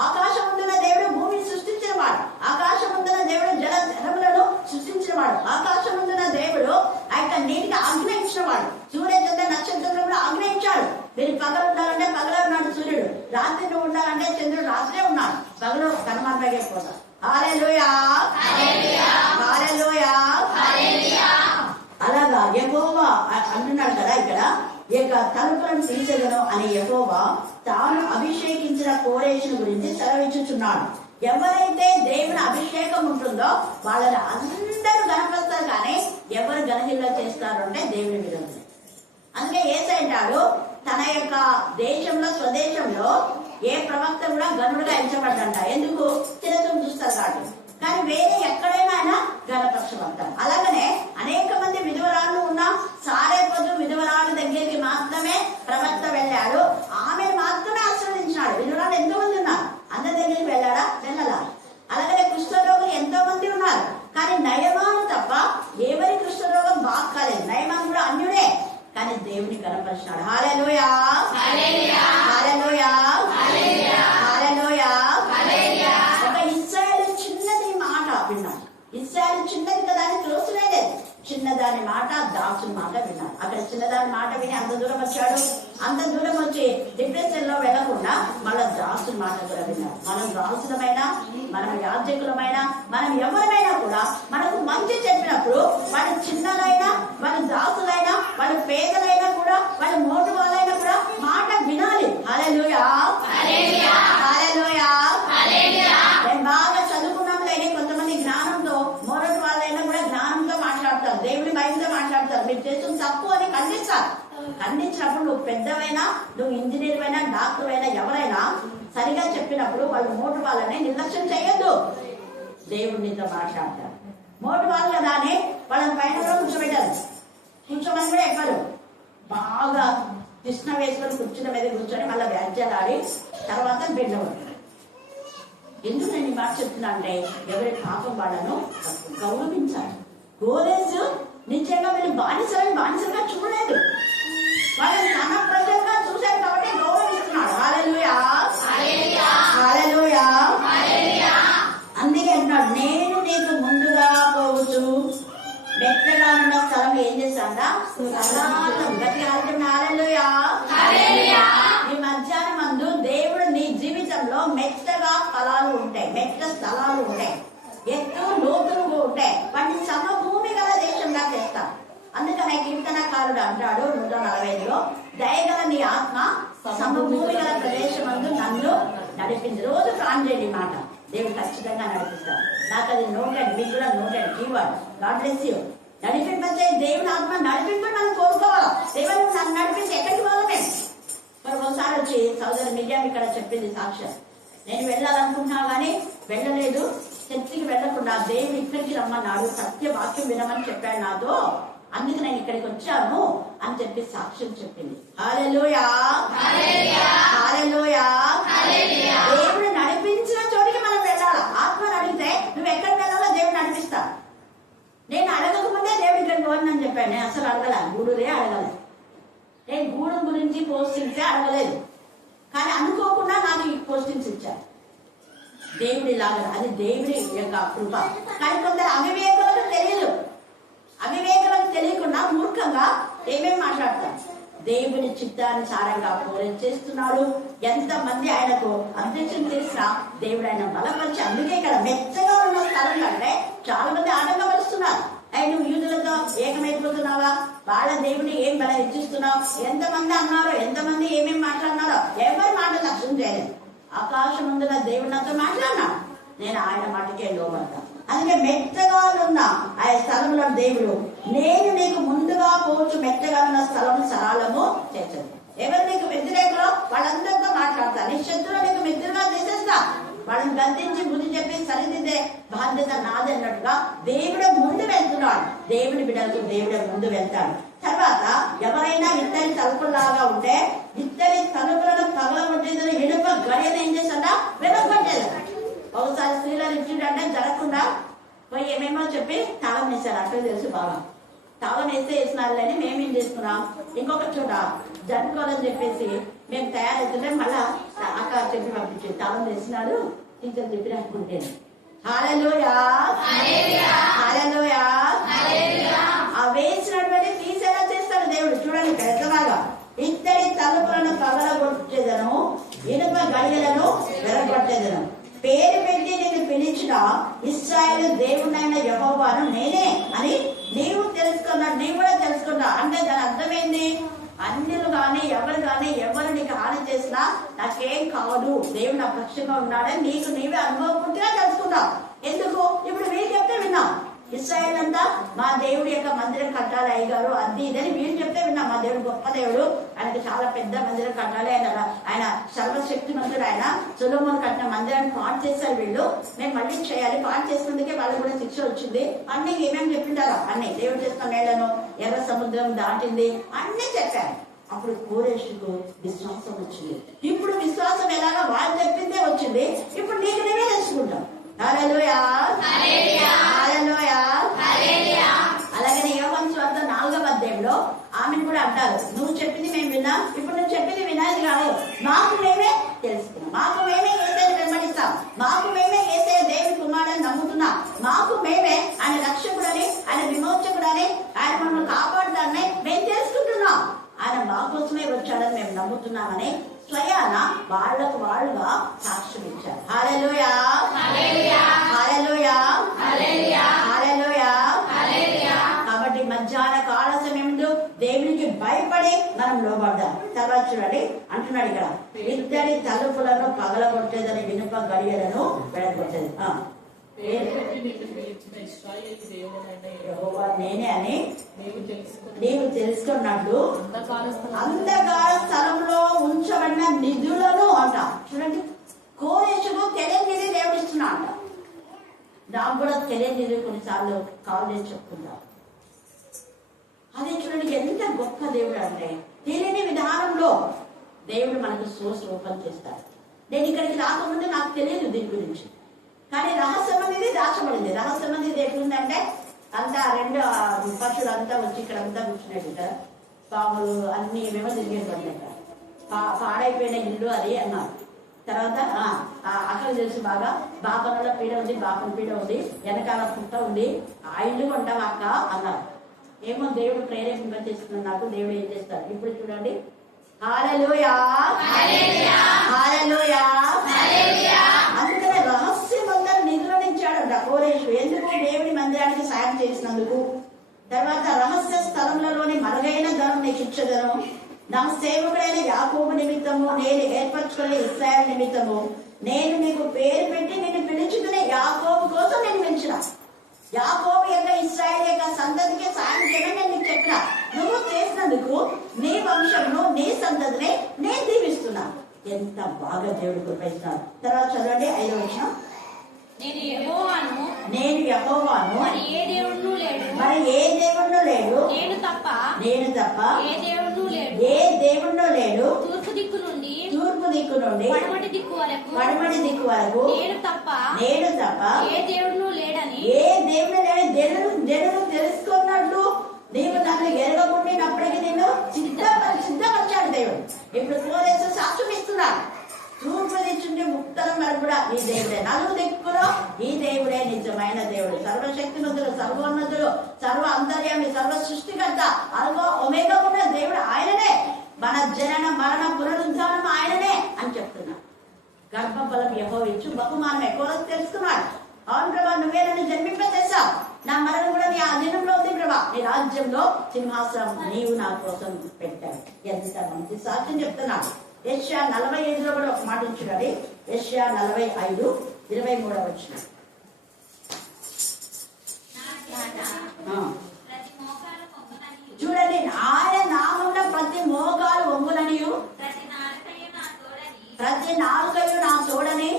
ఆకాశం ఉంటున్న దేవుడు భూమిని సృష్టించిన వాడు. ఆకాశం ఉంటున్న దేవుడు జలములను సృష్టించిన వాడు. ఆకాశం ఉంటున్న దేవుడు ఆ యొక్క నీటికి ఆగ్రహించిన వాడు. సూర్య చంద్ర నక్షత్రంలో కూడా ఆగ్రహించాడు. మీరు పగలు ఉండాలంటే పగలే ఉన్నాడు సూర్యుడు, రాత్రి నువ్వు ఉండాలంటే చంద్రుడు రాత్రే ఉన్నాడు, పగలు కనుమరుగైపోతాడు. హల్లెలూయా, హల్లెలూయా. అలాగా యెహోవా అంటున్నాడు కదా ఇక్కడ, ఈ యొక్క తలుపులను తీసేదను అని యెహోవా తాను అభిషేకించిన కోరేషుని గురించి సెలవిచ్చుచున్నాడు. ఎవరైతే దేవుని అభిషేకం ఉంటుందో వాళ్ళని అందరూ గణపరుస్తారు, కానీ ఎవరు గణహిల్ల చేస్తారు అంటే దేవుని విరోధులే. అందుకే యేసయ్య తన యొక్క దేశంలో స్వదేశంలో ఏ ప్రవక్త కూడా గనుడుగా ఎంచబడ్డంట. ఎందుకు? చిరతను చూస్తారు కాబట్టి. కానీ వేరే ఎక్కడైనా ఆయన గణపక్షం అంటారు. అలాగనే అనేక మంది విధవరాళ్ళు ఉన్న సారేపొద్దు విధవరాళ్ళ దగ్గరికి మాత్రమే ప్రవక్త వెళ్ళాడు, ఆమెను మాత్రమే ఆశ్రవదించినాడు. విధవరాళ్ళు ఎంతో మంది ఉన్నారు, అందరి దగ్గరికి వెళ్ళాడా? వెళ్ళాలా. అలాగనే కుష్ఠరోగులు ఎంతో మంది ఉన్నారు, కానీ నయమాను తప్ప ఎవరి కుష్ఠరోగం బాగా కాలేదు. నయమాను కూడా అన్యుడే, కానీ దేవుని కనపరిచినాడు. హల్లెలూయా, హల్లెలూయా, హల్లెలూయా, హల్లెలూయా. ఒక ఇశ్రాయేలు చిన్నది మాట విన్నాడు. ఇశ్రాయేలు చిన్నది కదా అని తోచలేదు. చిన్నదాని మాట, దాసుని మాట విన్నాడు. అక్కడ చిన్నదాని మాట విని అంత దూరం వచ్చాడు. అంత దూరం వచ్చి డిప్రెషన్ లో వెళ్లకుండా మళ్ళా దాసుని మాట కూడా విన్నాడు. మనం దాసులమైనా, మనం యాజకులమైనా, మనం ఎవరైనా కూడా మనకు మంచి చెప్పినప్పుడు వాళ్ళు చిన్నలైనా, వాళ్ళు దాసులైనా, వాళ్ళు పేదలైనా కూడా, వాళ్ళు మోటు వాళ్ళైనా కూడా మాట వినాలి. హల్లెలూయా, హల్లెలూయా, హల్లెలూయా. నేను బాగా చదువుకున్నాం లేని కొంతమంది జ్ఞానంతో, మోరటి వాళ్ళైనా కూడా జ్ఞానంతో మాట్లాడతారు, దేవుని భయంతో మాట్లాడతారు. మీరు చేస్తున్న తప్పు అని ఖండిస్తారు. ఖండించినప్పుడు నువ్వు పెద్దవైనా, నువ్వు ఇంజనీర్ అయినా, డాక్టర్ అయినా, ఎవరైనా సరిగా చెప్పినప్పుడు వాళ్ళు మోటు వాళ్ళని నిర్లక్ష్యం చేయొద్దు. దేవుడు నీతో మాట్లాడతారు. మోటు వాళ్ళు కదా అని వాళ్ళని పైన కూడా కూర్చోబెట్టారు. కూర్చోమని కూడా ఎక్కరు. బాగా కృష్ణ వేసుకొని కూర్చున్న మీద కూర్చొని మళ్ళీ వ్యాఖ్యలు ఆడి తర్వాత బిడ్డవాడు. ఎందుకు నేను ఈ మాట చెప్తున్నా అంటే ఎవరి పాపం వాళ్ళను గౌరవించాలి. గోరేసు నిశ్చయంగా వీళ్ళు బానిసలుగా చూడలేదు, వాళ్ళని తన ప్రజలుగా చూశారు కాబట్టి గౌరవిస్తున్నాడు. హల్లెలూయా, హల్లెలూయా. అందుకే అంటున్నాడు, నేను నీకు ముందుగా పోవచ్చు మెత్తగా ఉన్న స్థలం ఏం చేస్తాడా? హల్లెలూయా. ఈ మధ్యాహ్నం మందు దేవుడు నీ జీవితంలో మెత్తగా స్థలాలు ఉంటాయి, మెత్త స్థలాలు ఉంటాయి, ఎత్తు లోతులు ఉంటాయి. వాటిని సమభూమి గల దేశంగా చేస్తాం. అందుకనే కీర్తనకారుడు అంటాడు 145లో, దయగల నీ ఆత్మ సమభూమి గల ప్రదేశం అందు నన్ను నడిపించు. రోజు ప్రాణం చేయండి మాట, దేవుడు ఖచ్చితంగా నడిపిస్తాడు. నాకు అది నోటెడ్, మీకు కూడా noted keyword. God bless you. నడిపింపచ్చే దేవుని ఆత్మ నడిపింపని మనం కోరుకోవాలి. దేవుడు నన్ను నడిపించి ఎక్కడికి పోవాలి? మరి ఒకసారి వచ్చి సోదరి మిర్యాం ఇక్కడ చెప్పింది సాక్ష్యం, నేను వెళ్ళాలనుకుంటున్నా కానీ వెళ్ళలేదు, చర్చికి వెళ్ళకుండా దేవుడు ఇక్కడికి రమ్మన్నాడు, సత్య వాక్యం వినమని చెప్పాడు నాతో, అందుకు నేను ఇక్కడికి వచ్చాను అని చెప్పి సాక్ష్యం చెప్పింది. హల్లెలూయా, హల్లెలూయా. దేవుడు నడిపించిన చోటికి మనం వెళ్ళాలా. ఆత్మను అడిగితే నువ్వు ఎక్కడికి వెళ్ళాలో దేవుడు నడిపిస్తా. నేను అడగకముందే దేవుడు ఇక్కడికి పోనని చెప్పాను. నేను అసలు అడగల, గూడురే అడగలేదు. నేను గూడెం గురించి పోస్టింగ్సే అడగలేదు, కానీ అనుకోకుండా నాకు ఈ పోస్టింగ్స్ ఇచ్చారు. దేవుడి లాగా అది దేవుడి యొక్క కృప. కానీ కొందరు అవివేకులకు తెలియదు, అవివేకులకు తెలియకుండా మూర్ఖంగా ఏమేమి మాట్లాడతారు. దేవుని చిత్తానుసారంగా పూర్తి చేస్తున్నాడు. ఎంతమంది ఆయనకు అధ్యక్షం చేసినా దేవుడు ఆయన బలపరిచి, అందుకే ఇక్కడ మెచ్చగా ఉన్న స్థలం కంటే చాలా మంది ఆటంకపరుస్తున్నారు. నువ్వు యూదులతో ఏకమైపోతున్నావా, వాళ్ళ దేవుని ఏం బలం ఇచ్చిస్తున్నావు, ఎంతమంది అన్నారో, ఎంతమంది ఏమేమి మాట్లాడినారో ఎవరి మాట లక్ష్యం చేయలేదు. ఆకాశం ముందున దేవుడు నాతో మాట్లాడినాడు, నేను ఆయన మాటకే లోబడతా. అందుకే మెత్తగా ఉన్న ఆ స్థలంలో దేవుడు, నేను నీకు ముందుగా పోవచ్చు మెత్తగా ఉన్న స్థలం సరళము చేర్చదు. ఎవరు నీకు వ్యతిరేకులో వాళ్ళందరితో మాట్లాడతా, నీ శత్రువులు నీకు మిత్రులుగా చేసేస్తా, వాళ్ళని గద్దించి బుద్ధి చెప్పి సరిదిద్దే బాధ్యత నాది అన్నట్టుగా దేవుడే ముందు వెళ్తున్నాడు. దేవుడి బిడ్డలకు దేవుడే ముందు వెళ్తాడు. తర్వాత ఎవరైనా ఇత్తడి తలుపులాగా ఉంటే ఇత్తడి తలుపులను పగలగొట్టేదని ఇనుప గడియలు ఏం చేస్తాడా? వెనకొట్టేది. ఒకసారి స్త్రీలను ఇచ్చిండే జరగకుండా పోయి ఏమేమో చెప్పి తాళం వేశారు. అట్లా తెలుసు బాగా, తాళం వేసినారులని మేమేం చేసుకున్నాం, ఇంకొక చోట జరుపుకోవాలని చెప్పేసి మేము తయారవుతుంటే మళ్ళా అక్క చెప్పి పంపించి తాళం వేసినారు ఇంకా చెప్పి అనుకుంటాను. హల్లెలూయా, హల్లెలూయా. ఆ వేసినటువంటి తీసేలా చేస్తాడు దేవుడు. చూడండి ఇక్కడ ఎంత బాగా, ఇత్తడి తలుపులను పగలగొట్టేదను, ఇనుప గడియలను వెరగొట్టేదను, పేరు పెట్టి నేను పిలిచిన ఇశ్రాయేలు దేవుడైన యెహోవాను నేనే అని నీవు తెలుసుకున్నాడు, నీవు కూడా తెలుసుకున్నావు. అంటే దాని అర్థమైంది, అన్యులు కానీ ఎవరు నీకు హాని చేసినా నాకేం కాదు, దేవుడు నా పక్షంగా ఉన్నాడని నీకు నీవే అనుభవపూర్తిగా తెలుసుకున్నావు. ఎందుకు? ఇప్పుడు వీళ్ళు చెప్తే విన్నాం. ఇస్రాయేల్ అంతా మా దేవుడి యొక్క మందిరం కట్టాలి అయ్యగారు అది ఇదని వీళ్ళు చెప్తే విన్నాం. మా దేవుడు గొప్ప దేవుడు, ఆయనకి చాలా పెద్ద మందిరం కట్టాలి, ఆయన సర్వశక్తి మందిరం, ఆయన సొలొమోను కట్టిన మందిరాన్ని పాడు చేశారు వీళ్ళు, మేము మళ్ళీ చేయాలి. పాడు చేసినందుకే వాళ్ళకి కూడా శిక్ష వచ్చింది. అన్ని ఏమేమి చెప్పింటారో అన్ని, దేవుడు చేసిన మేళ్లను, ఎర్ర సముద్రం దాటింది, అన్ని చెప్పారు. అప్పుడు కోరేషుకు విశ్వాసం వచ్చింది. ఇప్పుడు విశ్వాసం ఎలాగో వాళ్ళు చెప్పిందే వచ్చింది. ఇప్పుడు నీకు నేనే తెలుసుకుంటాం. హల్లెలూయా, హల్లెలూయా. అలాగనే యోహాను సువార్త 4వ అధ్యాయంలో ఆమెను కూడా అంటారు, నువ్వు చెప్పింది మేము విన్నాం, ఇప్పుడు నువ్వు చెప్పింది వినాలి కాదు, మాకు మేమే తెలుసుకున్నాం, మాకు మేమే యేసయ్యను వెంబడిస్తాం, మాకు మేమే యేసయ్య దేవుని కుమారుడని నమ్ముతున్నాం, మాకు మేమే ఆయన రక్షకుడని, ఆయన విమోచకుడని, ఆయన మనల్ని కాపాడుతాడని మేము తెలుసుకుంటున్నాం, ఆయన మా కోసమే వచ్చాడని మేము నమ్ముతున్నామని స్వయాన వాళ్ళకు వాళ్ళుగా సాక్ష్యం ఇచ్చారు. హల్లెలూయా, హల్లెలూయా, హల్లెలూయా, హల్లెలూయా. కాబట్టి మధ్యాహ్న కాల సమయంలో దేవునికి భయపడి మనం లోబడదాం. తర్వాత చూడండి అంటున్నాడు ఇక్కడ, ఇద్దరి తలుపులను పగలగొట్టేదని ఇనుప గడియలను వెడగొట్టేది. నేనే అని నీవు తెలుసుకున్నట్లు అంధకార స్థలంలో ఉంచబడిన నిధులను అంట. చూడండి, కోరేషుకు తెలియనిది దేవుడిస్తున్నా అంట. నాకు కూడా తెలియనిది కొన్నిసార్లు కాలేజ్ చెప్పుకుంటా. అదే చూడండి ఎంత గొప్ప దేవుడు అంటే, తెలియని విధానంలో దేవుడు మనకు సోర్స్ ఓపెన్ చేస్తాడు. నేను ఇక్కడికి రాకముందు నాకు తెలియదు దీని గురించి, కానీ రహస్యం అనేది దాచబడింది. రహస్యం అనేది ఎట్లుందంటే, అంతా రెండు పక్షులు అంతా వచ్చి ఇక్కడ అంతా కూర్చున్నాడు కదా, పాములు అన్ని ఏమేమో తిరిగేటువంటి పాడైపోయిన ఇల్లు అది అన్నారు. తర్వాత అక్కడ తెలిసి బాగా బాపనలో పీడ ఉంది, బాపన పీడ ఉంది, వెనకాల పుట్ట ఉంది, ఆ ఇల్లు కొంటావా అక్క అన్నారు. ఏమో దేవుడు ప్రేరేపింప చేస్తున్నాడు నాకు, దేవుడు ఏం చేస్తాడు ఇప్పుడు చూడండి. హల్లెలూయా, హల్లెలూయా. అందుకనే రహస్యమంతా నిధులనిచ్చాడంట కోరేషు. ఎందుకు? దేవుని మందిరానికి సాయం చేసినందుకు. తర్వాత రహస్య స్థలంలోని మరుగైన ధనం నీకు ఇచ్చదను, నా సేవకుడైన యాకోబు నిమిత్తము నేను ఏర్పరచుకునే ఇశ్రాయేలు నిమిత్తము నేను నీకు పేరు పెట్టి నేను పిలుచుకునే యాకోబు కోసం నేను పిలిచిన. యాకోబు యొక్క ఇశ్రాయేలు యొక్క సంతతికి సాయం చేయడం నేను నీకు చెప్పిన. నువ్వు చేసినందుకు నీ వంశమును నీ సంతతిని నేను దీవిస్తున్నా. ఎంత బాగా దేవుడు కృపయిస్తున్నాడు. తర్వాత చదవండి 5వ వచనం. నేను యెహోవాను, మరి ఏ దేవుడును లేడు, నేను తప్ప ఏ దేవుడును లేడు, తూర్పు దిక్కు నుండి పడమటి దిక్కు వరకు నేను తప్ప ఏ దేవుడును లేడని దేవుడు తెలుసుకున్నట్లు నీవు నన్ను ఎరగకుండినప్పటికీ నేను సిద్ధపరిచాడు దేవుడు. ఇప్పుడు కోరేసు సాక్ష్యం ఇస్తున్నాడు. తూర్పు దిక్కు ఉత్తరం వరకు కూడా ఈ దేవుడే, నలుగు దిక్కులో ఈ దేవుడే నిజమైన దేవుడు, సర్వశక్తిమంతుడు, సర్వోన్నతుడు, సర్వ అంతర్యామి, సర్వ సృష్టికర్త, అల్వా ఒమేగా ఉన్న దేవుడు ఆయననే. మన జనన మరణ పునరుద్ధానం ఆయననే అని చెప్తున్నాడు. గర్భఫలం యెహోవా ఇచ్చు బహుమానం ఎక్కువ తెలుసుకున్నాడు. అవును ప్రభా, నువ్వే నన్ను జన్మింపచేశావు, నా మరణం కూడా నీ అధీనంలో ఉంది ప్రభా, నీ రాజ్యంలో సింహాసనం నీవు నా కోసం పెట్టావు. ఎంత మంచి సాక్ష్యం చెప్తున్నాడు. యెషయా 45లో కూడా ఒక మాట ఉంచుకోండి. యెషయా 45:23 వచ్చిన చూడండి, ఆయన నామున్న ప్రతి మోకాలు వంగులనియు ప్రతి నాలుకయు నా తోడని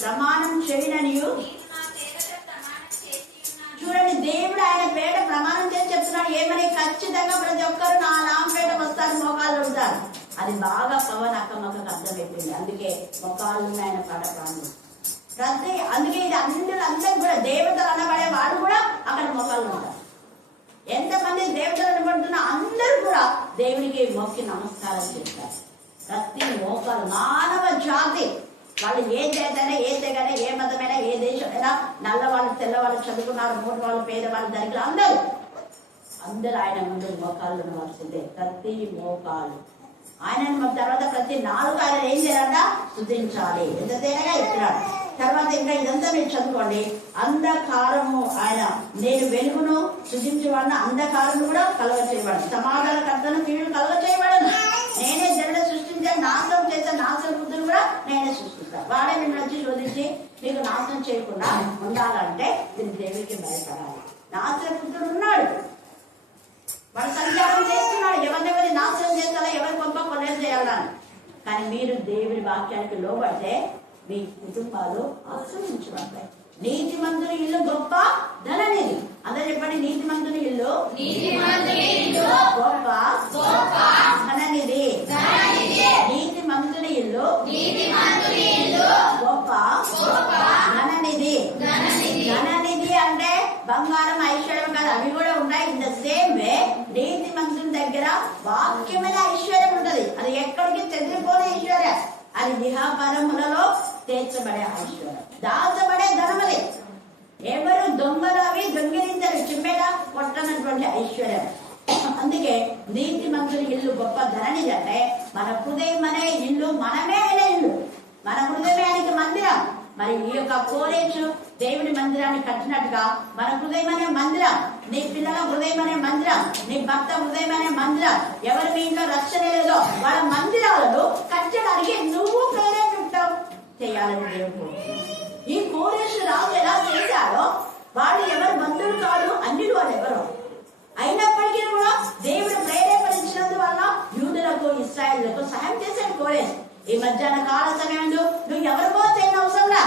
ప్రమాణం చేయననియు. చూడండి, దేవుడు ఆయన పేట ప్రమాణం చేసి చెప్తున్నాడు. ఏమని? ఖచ్చితంగా ప్రతి ఒక్కరు నా నామపేట వస్తారు, మోకాళ్ళు ఉంటారు. అది బాగా పవన్ అక్కమ్మకు అర్థమైపోయింది. అందుకే మోకాళ్ళు ఆయన పాట ప్రాణం అందుకే ఇది అందరూ కూడా దేవతలు అనబడే వాళ్ళు కూడా అక్కడ మోకాళ్ళు ఉంటారు. ఎంతమంది దేవతలు అనబడుతున్నా అందరూ కూడా దేవునికి మొక్కి నమస్కారం చేస్తారు. ప్రతి మోకాలు మానవ జాతి, వాళ్ళు ఏ జాతైనా ఏ తెగైనా ఏ మతమైనా ఏ దేశమైనా, నల్లవాళ్ళు తెల్లవాళ్ళు, చదువుకున్నారు, మూడు వాళ్ళు, పేదవాళ్ళు, ధనికులు అందరూ ఆయన ముందు మోకాళ్ళు ఉండవలసిందే. ప్రతి మోకాలు ఆయన తర్వాత ప్రతి నాలుగు ఆయన ఏం చేయాలంట? స్తుతించాలి. ఎంత తేనగా ఇస్తున్నాడు. తర్వాత ఇంకా ఇదంతా మీరు చదువుకోండి. అంధకారము ఆయన నేను వెలుగును సృజించేవాడిని, అంధకారం కూడా కలగ చేయబడను, సమాధానకర్తను కీడు కలగ చేయబడను, నేనే జనుల సృష్టించే నాశనం చేస్తే నాశన బుద్ధులు కూడా నేనే సృష్టిస్తాను. వాడే నిన్ను వచ్చి శోధించి మీకు నాశనం చేయకుండా ఉండాలంటే దీన్ని దేవుడికి భయపడాలి. నాశన బుద్ధుడు ఉన్నాడు, వాడు సంచారం చేస్తున్నాడు, ఎవరినెవరి నాశనం చేస్తారా, ఎవరి గొప్ప కొనేది చేయాలని. కానీ మీరు దేవుడి వాక్యానికి లోబడితే మీ కుటుంబాలు ఆశ్రయించబడతాయి. నీతిమంతుని ఇల్లు గొప్ప ధననిధి. అందరూ చెప్పండి, నీతిమంతుని ఇల్లు గొప్ప ధననిధి. నీతిమంతుని ఇల్లు గొప్ప ధననిధి. ధననిధి అంటే బంగారం, ఐశ్వర్యం కాదు, అవి కూడా ఉన్నాయి. ఇన్ ద సేమ్ వే నీతిమంతుని దగ్గర వాక్యమైన ఐశ్వర్యం ఉంటది. అది ఎక్కడికి చెదిరిపోయే ఐశ్వర్యం. అది విహాపరములలో తీర్చబడే ఐశ్వర్యం, దాచబడే ధనమది. ఎవరు దొంగలు అవి దొంగిలించరు, చిమ్మెగా కొట్టనటువంటి ఐశ్వర్యం. అందుకే నీతిమంతుని ఇల్లు గొప్ప ధననిధి. అంటే మన హృదయం అనే ఇల్లు మనమే అయిన ఇల్లు, మన హృదయమే ఆయనకి మందిరం. మరి ఈ యొక్క కోరేజు దేవుని మందిరాన్ని కట్టినట్టుగా మన హృదయం అనే మందిరం, నీ పిల్లల హృదయం అనే మందిరం, నీ భర్త హృదయం అనే మందిరం, ఎవరి మీ ఇంట్లో రక్షణ లేదో వాళ్ళ మందిరాలను కట్టడానికి నువ్వు ప్రేరేపిస్తావు చేయాలని దేవుడు. ఈ కోరేజు రాజు ఎలా చేశాడో వాళ్ళు ఎవరు బంధువులు కాదు, అన్నిలు వాళ్ళు ఎవరు. అయినప్పటికీ కూడా దేవుడు ప్రేరేపణించినందువల్ల యూదులకు ఇశ్రాయేలులకు సహాయం చేశాడు కోరేజు. ఈ మధ్యాహ్న కాల సమయంలో నువ్వు ఎవరికో చేయని అవసరంలా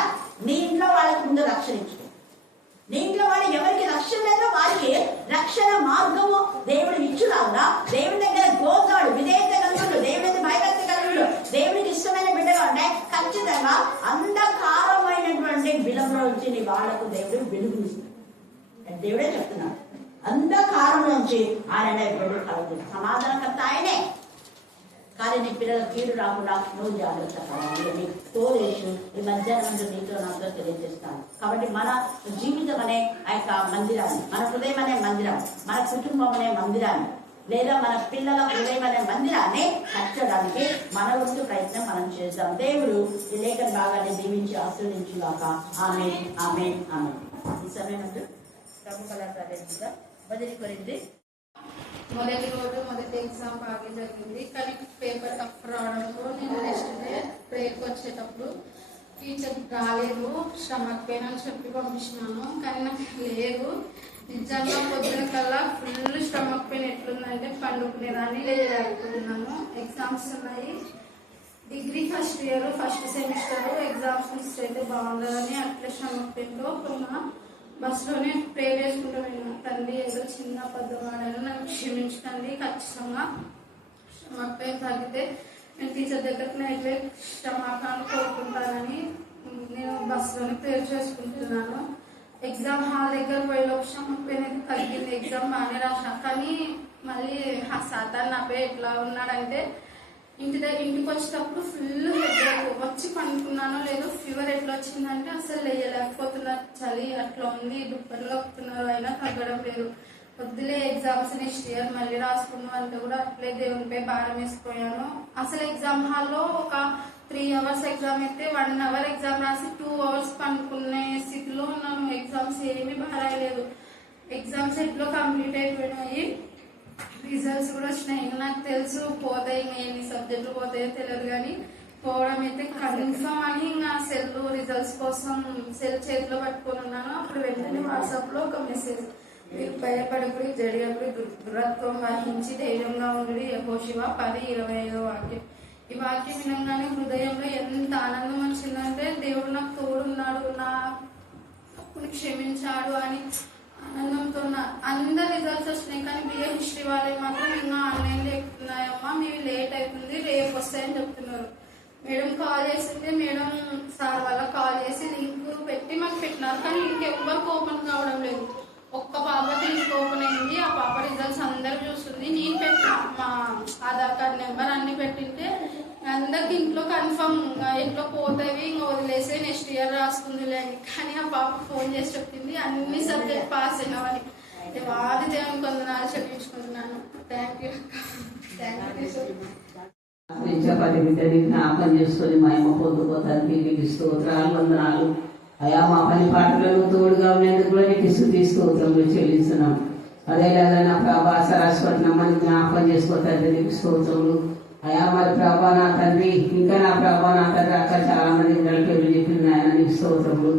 నీ ఇంట్లో వాళ్ళకి ముందు రక్షణ ఇచ్చు. నీ ఇంట్లో వాళ్ళు ఎవరికి రక్షణ లేదో వారికి రక్షణ మార్గము దేవుడు ఇచ్చులాగా దేవుడి దగ్గర గోతాడు, విధేయత కలుగుడు, దేవుడి భయభక్తి కలుగుడు, దేవుడికి ఇష్టమైన బిడ్డగా ఉంటే ఖచ్చితంగా అంధకారమైనటువంటి విలంలో నుంచి నీ వాళ్లకు దేవుడు వెలుగునిస్తాడు. దేవుడే చెప్తున్నాడు, అంధకారం నుంచి ఆయన వెలుగు కలుగుతుంది. సమాధానకర్త ఆయనే. కానీ నీ పిల్లల కీడు రాకుండా నువ్వు జాగ్రత్త పడాలి. కోరేషు ఈ మధ్యాహ్నం నీతో నాతో తెలియజేస్తాను. కాబట్టి మన జీవితం అనే ఆ యొక్క మందిరాన్ని, మన హృదయం అనే మందిరం, మన కుటుంబం అనే మందిరాన్ని, లేదా మన పిల్లల హృదయం అనే మందిరాన్ని కట్టడానికి మన వంతు ప్రయత్నం మనం చేద్దాం. దేవుడు ఈ లేఖన భాగాన్ని దీవించి ఆశీర్వదించుగాక. ఆమేన్, ఆమేన్, ఆమేన్. ఈ సమయం ప్రభు కళాకారులుగా బదిలీ కొరింది. మొదటి రోజు మొదటి ఎగ్జామ్ బాగా జరిగింది. కానీ పేపర్ టఫ్ రావడంతో నేను నెక్స్ట్ డే ప్రేయర్కి వచ్చేటప్పుడు టీచర్ రాలేదు, స్టమక్ పెయిన్ అని చెప్పి పంపించినాను. కానీ నాకు లేదు. నిజంగా పొద్దున కల్లా ఫుల్ స్టమక్ పెయిన్ ఎట్లుందంటే పండుకునేదాన్ని లేదనుకున్నాను. ఎగ్జామ్స్ ఉన్నాయి, degree first year first semester. Exams miss అయితే బాగుండదని అట్లా స్టమక్ పెయిన్తో కొన్నా. బస్సులోనే ప్రే చేసుకుంటూ వెళ్ళినా, తండ్రి ఏదో చిన్న పెద్దవాడని నన్ను క్షమించండి, ఖచ్చితంగా స్టమక్ పెయిన్ తగ్గితే నేను టీచర్ దగ్గరికి అయితే క్షమాపణ కోరుకుంటానని నేను బస్సులోనే ప్రేర్ చేసుకుంటున్నాను. ఎగ్జామ్ హాల్ దగ్గర పోయేలోపు స్టమక్ పెయిన్ అయితే తగ్గింది. ఎగ్జామ్ బాగానే రాసా. కానీ మళ్ళీ సాతాన్ నాపై ఎట్లా ఉన్నాడంటే ఇంటికి వచ్చేటప్పుడు ఫుల్ హెడ్ వచ్చి పండుకున్నానో లేదో, ఫీవర్ ఎట్లా వచ్చిందంటే అసలు లేయలేకపోతున్నా, చలి అట్లా ఉంది, దుప్పట్లు కప్పుతున్నారు, అయినా తగ్గడం లేదు. వద్దులే ఎగ్జామ్స్ నెక్స్ట్ ఇయర్ మళ్ళీ రాసుకున్నాం అంటే కూడా అట్లే దేవునిపై భారం వేసిపోయాను. అసలు ఎగ్జామ్ హాల్లో ఒక 3 hours ఎగ్జామ్ అయితే 1 hour ఎగ్జామ్ రాసి 2 hours పండుకునే స్థితిలో ఉన్నాను. ఎగ్జామ్స్ ఏమీ బాగాలేదు. ఎగ్జామ్స్ ఎట్లో కంప్లీట్ అయిపోయినాయి, రిజల్ట్స్ కూడా వచ్చినాయి. ఇంకా నాకు తెలుసు పోతాయి, ఇంకా ఎన్ని సబ్జెక్టులు పోతాయో తెలియదు, కానీ పోవడం అయితే కన్ఫర్మ్ అని ఇంకా సెల్ రిజల్ట్స్ కోసం సెల్ చేతిలో పట్టుకొని ఉన్నాను. అప్పుడు వెంటనే వాట్సాప్లో ఒక మెసేజ్, మీరు భయపడకుడి, జడియకుడి, దురత్వం వహించి ధైర్యంగా ఉండి యెహోషువ 10:25 వాక్యం. ఈ వాక్యం వినంగానే హృదయంలో ఎంత ఆనందం వచ్చిందంటే దేవుడు నాకు తోడున్నాడు, నా తప్పుని క్షమించాడు అని ఆనందంతో. అందరు రిజల్ట్స్ వచ్చినాయి, కానీ బిఏ హిస్టరీ వాళ్ళకి మాత్రం ఇంకా ఆన్లైన్లో ఎక్కుతున్నాయమ్మా, మీవి లేట్ అవుతుంది, రేపు వస్తాయని చెప్తున్నారు. మేడం కాల్ చేసింటే మేడం సార్ వాళ్ళకి కాల్ చేసి లింక్ పెట్టి మాకు పెట్టినారు. కానీ ఇంకెవ్వరికి ఓపెన్ కావడం లేదు. ఒక్క పాపకి లింక్ ఓపెన్ అయింది, ఆ పాప రిజల్ట్స్ అందరు చూస్తుంది. నేను పెట్టిన మా ఆధార్ కార్డ్ నెంబర్ అన్ని పెట్టింటే అందరికి ఇంట్లో కన్ఫర్మ్ ఇంట్లో పోతాయి, ఇంకా వదిలేసే నెక్స్ట్ ఇయర్ రాసుకుందిలే అని. కానీ ఆ పాప ఫోన్ చేసి చెప్పింది అన్ని సబ్జెక్ట్ పాస్ అయినామని. వాది దేవుని కొందనాలు చెప్పించుకుంటున్నాను. Thank you. పది బిడ్డని జ్ఞాపకం చేసుకొని మా అమ్మ పొందుకోతానికి నీకు స్తోత్రాలు, వందనాలు అయా. మా పని పాటలను తోడుగా ఉండేందుకు కూడా నీకు స్తుతి స్తోత్రములు చెల్లిస్తున్నాం. అదేలాగా నా ప్రభా సరస్వతి నమ్మని జ్ఞాపకం చేసుకోతానికి నీకు స్తోత్రములు. అయా మరి ప్రభా నా తండ్రి ఇంకా నా ప్రభా నా తండ్రి అక్క చాలా మంది పిల్లల పేర్లు చెప్పింది నాయన నీకు స్తోత్రములు.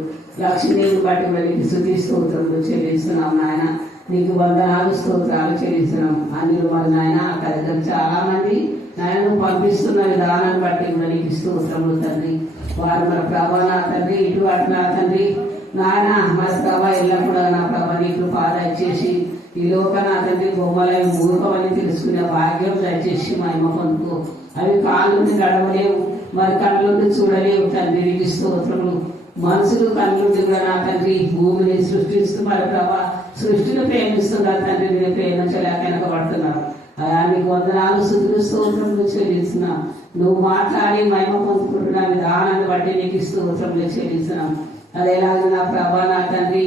లక్ష్మీని బట్టి మరి నీకు స్తుతి స్తోత్రములు చెల్లిస్తున్నాం నాయన. నీకు వందనాలు స్తోత్రాలు చెల్లిస్తున్నాం. అందులో మరి నాయన అక్క దగ్గర చాలా మంది నాయన నువ్వు పంపిస్తున్న విధానాన్ని బట్టి మరి నీకు స్తోత్రములు తండ్రి. వారు మన ప్రభా నా తండ్రి ఇటు అటు నా తండ్రి నాయన మన ప్రభా ఎల్లప్పుడూ నా ప్రభా నీకు పాద ఇచ్చేసి ఈ లోక నా తండ్రి బొమ్మలవి మూర్ఖమని తెలుసుకునే భాగ్యం దయచేసి మహిమ పొందుకో. అవి కాళ్ళుండి నడవలేవు, మరి కళ్ళుండి చూడలేవు తండ్రి నీకు స్తోత్రములు. మనుషులు కళ్ళుండి కూడా నా తండ్రి భూమిని సృష్టిస్తూ మరి ప్రభా సృష్టిని ప్రేమిస్తున్నారు తండ్రి. నేను ప్రేమించలేక వెనకబడుతున్నారు. అయా నీకు వందనాలు స్తుతులు స్తోత్రములు చెల్లిస్తున్నాం. నువ్వు మాట్లాడి మహిమ పొందుకుంటున్న విధానాన్ని బట్టి నీకు స్తోత్రములు చెల్లిస్తున్నాం. అదేలాగా నా ప్రభా నా తండ్రి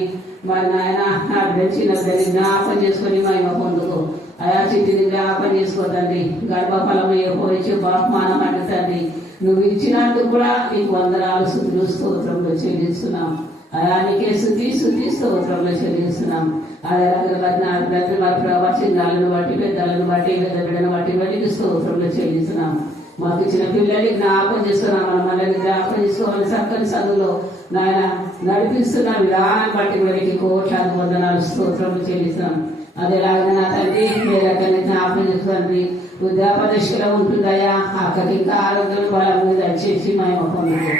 మరి నాయన నా చిన్న జ్ఞాపకం చేసుకొని మహిమ పొందుకో. అయా చిట్టిని జ్ఞాపకం చేసుకోదండి. గర్భఫలం పోయించే బహుమానం అంటే తండ్రి నువ్వు ఇచ్చినట్టు కూడా నీకు వందనాలు స్తుతులు స్తోత్రములు చెల్లిస్తున్నాం. అయా నీకే స్తుతి స్తోత్రములు చెల్లిస్తున్నాం. అదేలాగా మరి ప్రభా చిన్నాలను బట్టి పెద్దలను బట్టి పెద్ద బిడ్డను బట్టి నీకు స్తోత్రములు చెల్లిస్తున్నాం. మాకు ఇచ్చిన పిల్లల్ని జ్ఞాపకం చేస్తున్నాం. మనల్ని జ్ఞాపకం చేసుకోవాలి. చక్కని చదువులో నాయన నడిపిస్తున్న విధానం బట్టి మనకి కోట్లాది వందనాలు స్తోత్రములు చెల్లిస్తున్నాం. అదేలాగా నా తండ్రి వేరొకరిని జ్ఞాపకం చేసుకోండి. వృద్ధాపదశలో ఉంటుందయ్యా అక్కడికి ఇంకా ఆరోగ్యం బలం మీద వచ్చేసి మేము పొందుతాం.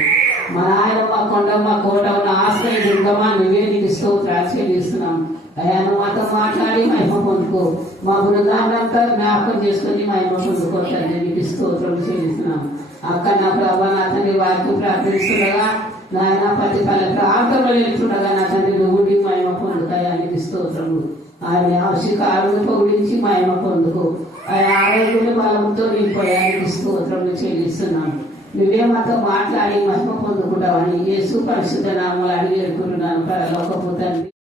మా నాయన మా కొండ మా కోట ఉన్న ఆశ్రయ దుర్గమా నువ్వే నీకు స్తోత్రాలు చెల్లిస్తున్నాం. అయ్యా నువ్వు మాతో మాట్లాడి మహిమ పొందుకో. మా బృందాన్నంతా జ్ఞాపకం చేసుకుని మహిమ పొందుకో తండ్రి నీకు స్తోత్రాలు చెల్లిస్తున్నాం. అక్క నా ప్రభా నా తండ్రి వారికి ప్రార్థిస్తుండగా నాయన ప్రతి పల్లె ప్రార్థనలు వెళ్తుండగా నా తండ్రి నువ్వు నీ మహిమ పొందుతాయా నీకు స్తోత్రములు. ఆయన ఆవశ్యకాలను పొగిడించి మహిమ పొందుకో. ఆయన ఆరోగ్య బలంతో నింపడానికి స్తోత్రములు చెల్లిస్తున్నాం. నువ్వే మాతో మాట్లాడి మహిమ పొందుకుంటావని యేసు పరిశుద్ధ నామములు అడిగి వేడుకుంటున్నాను పరలోకపు తండ్రి.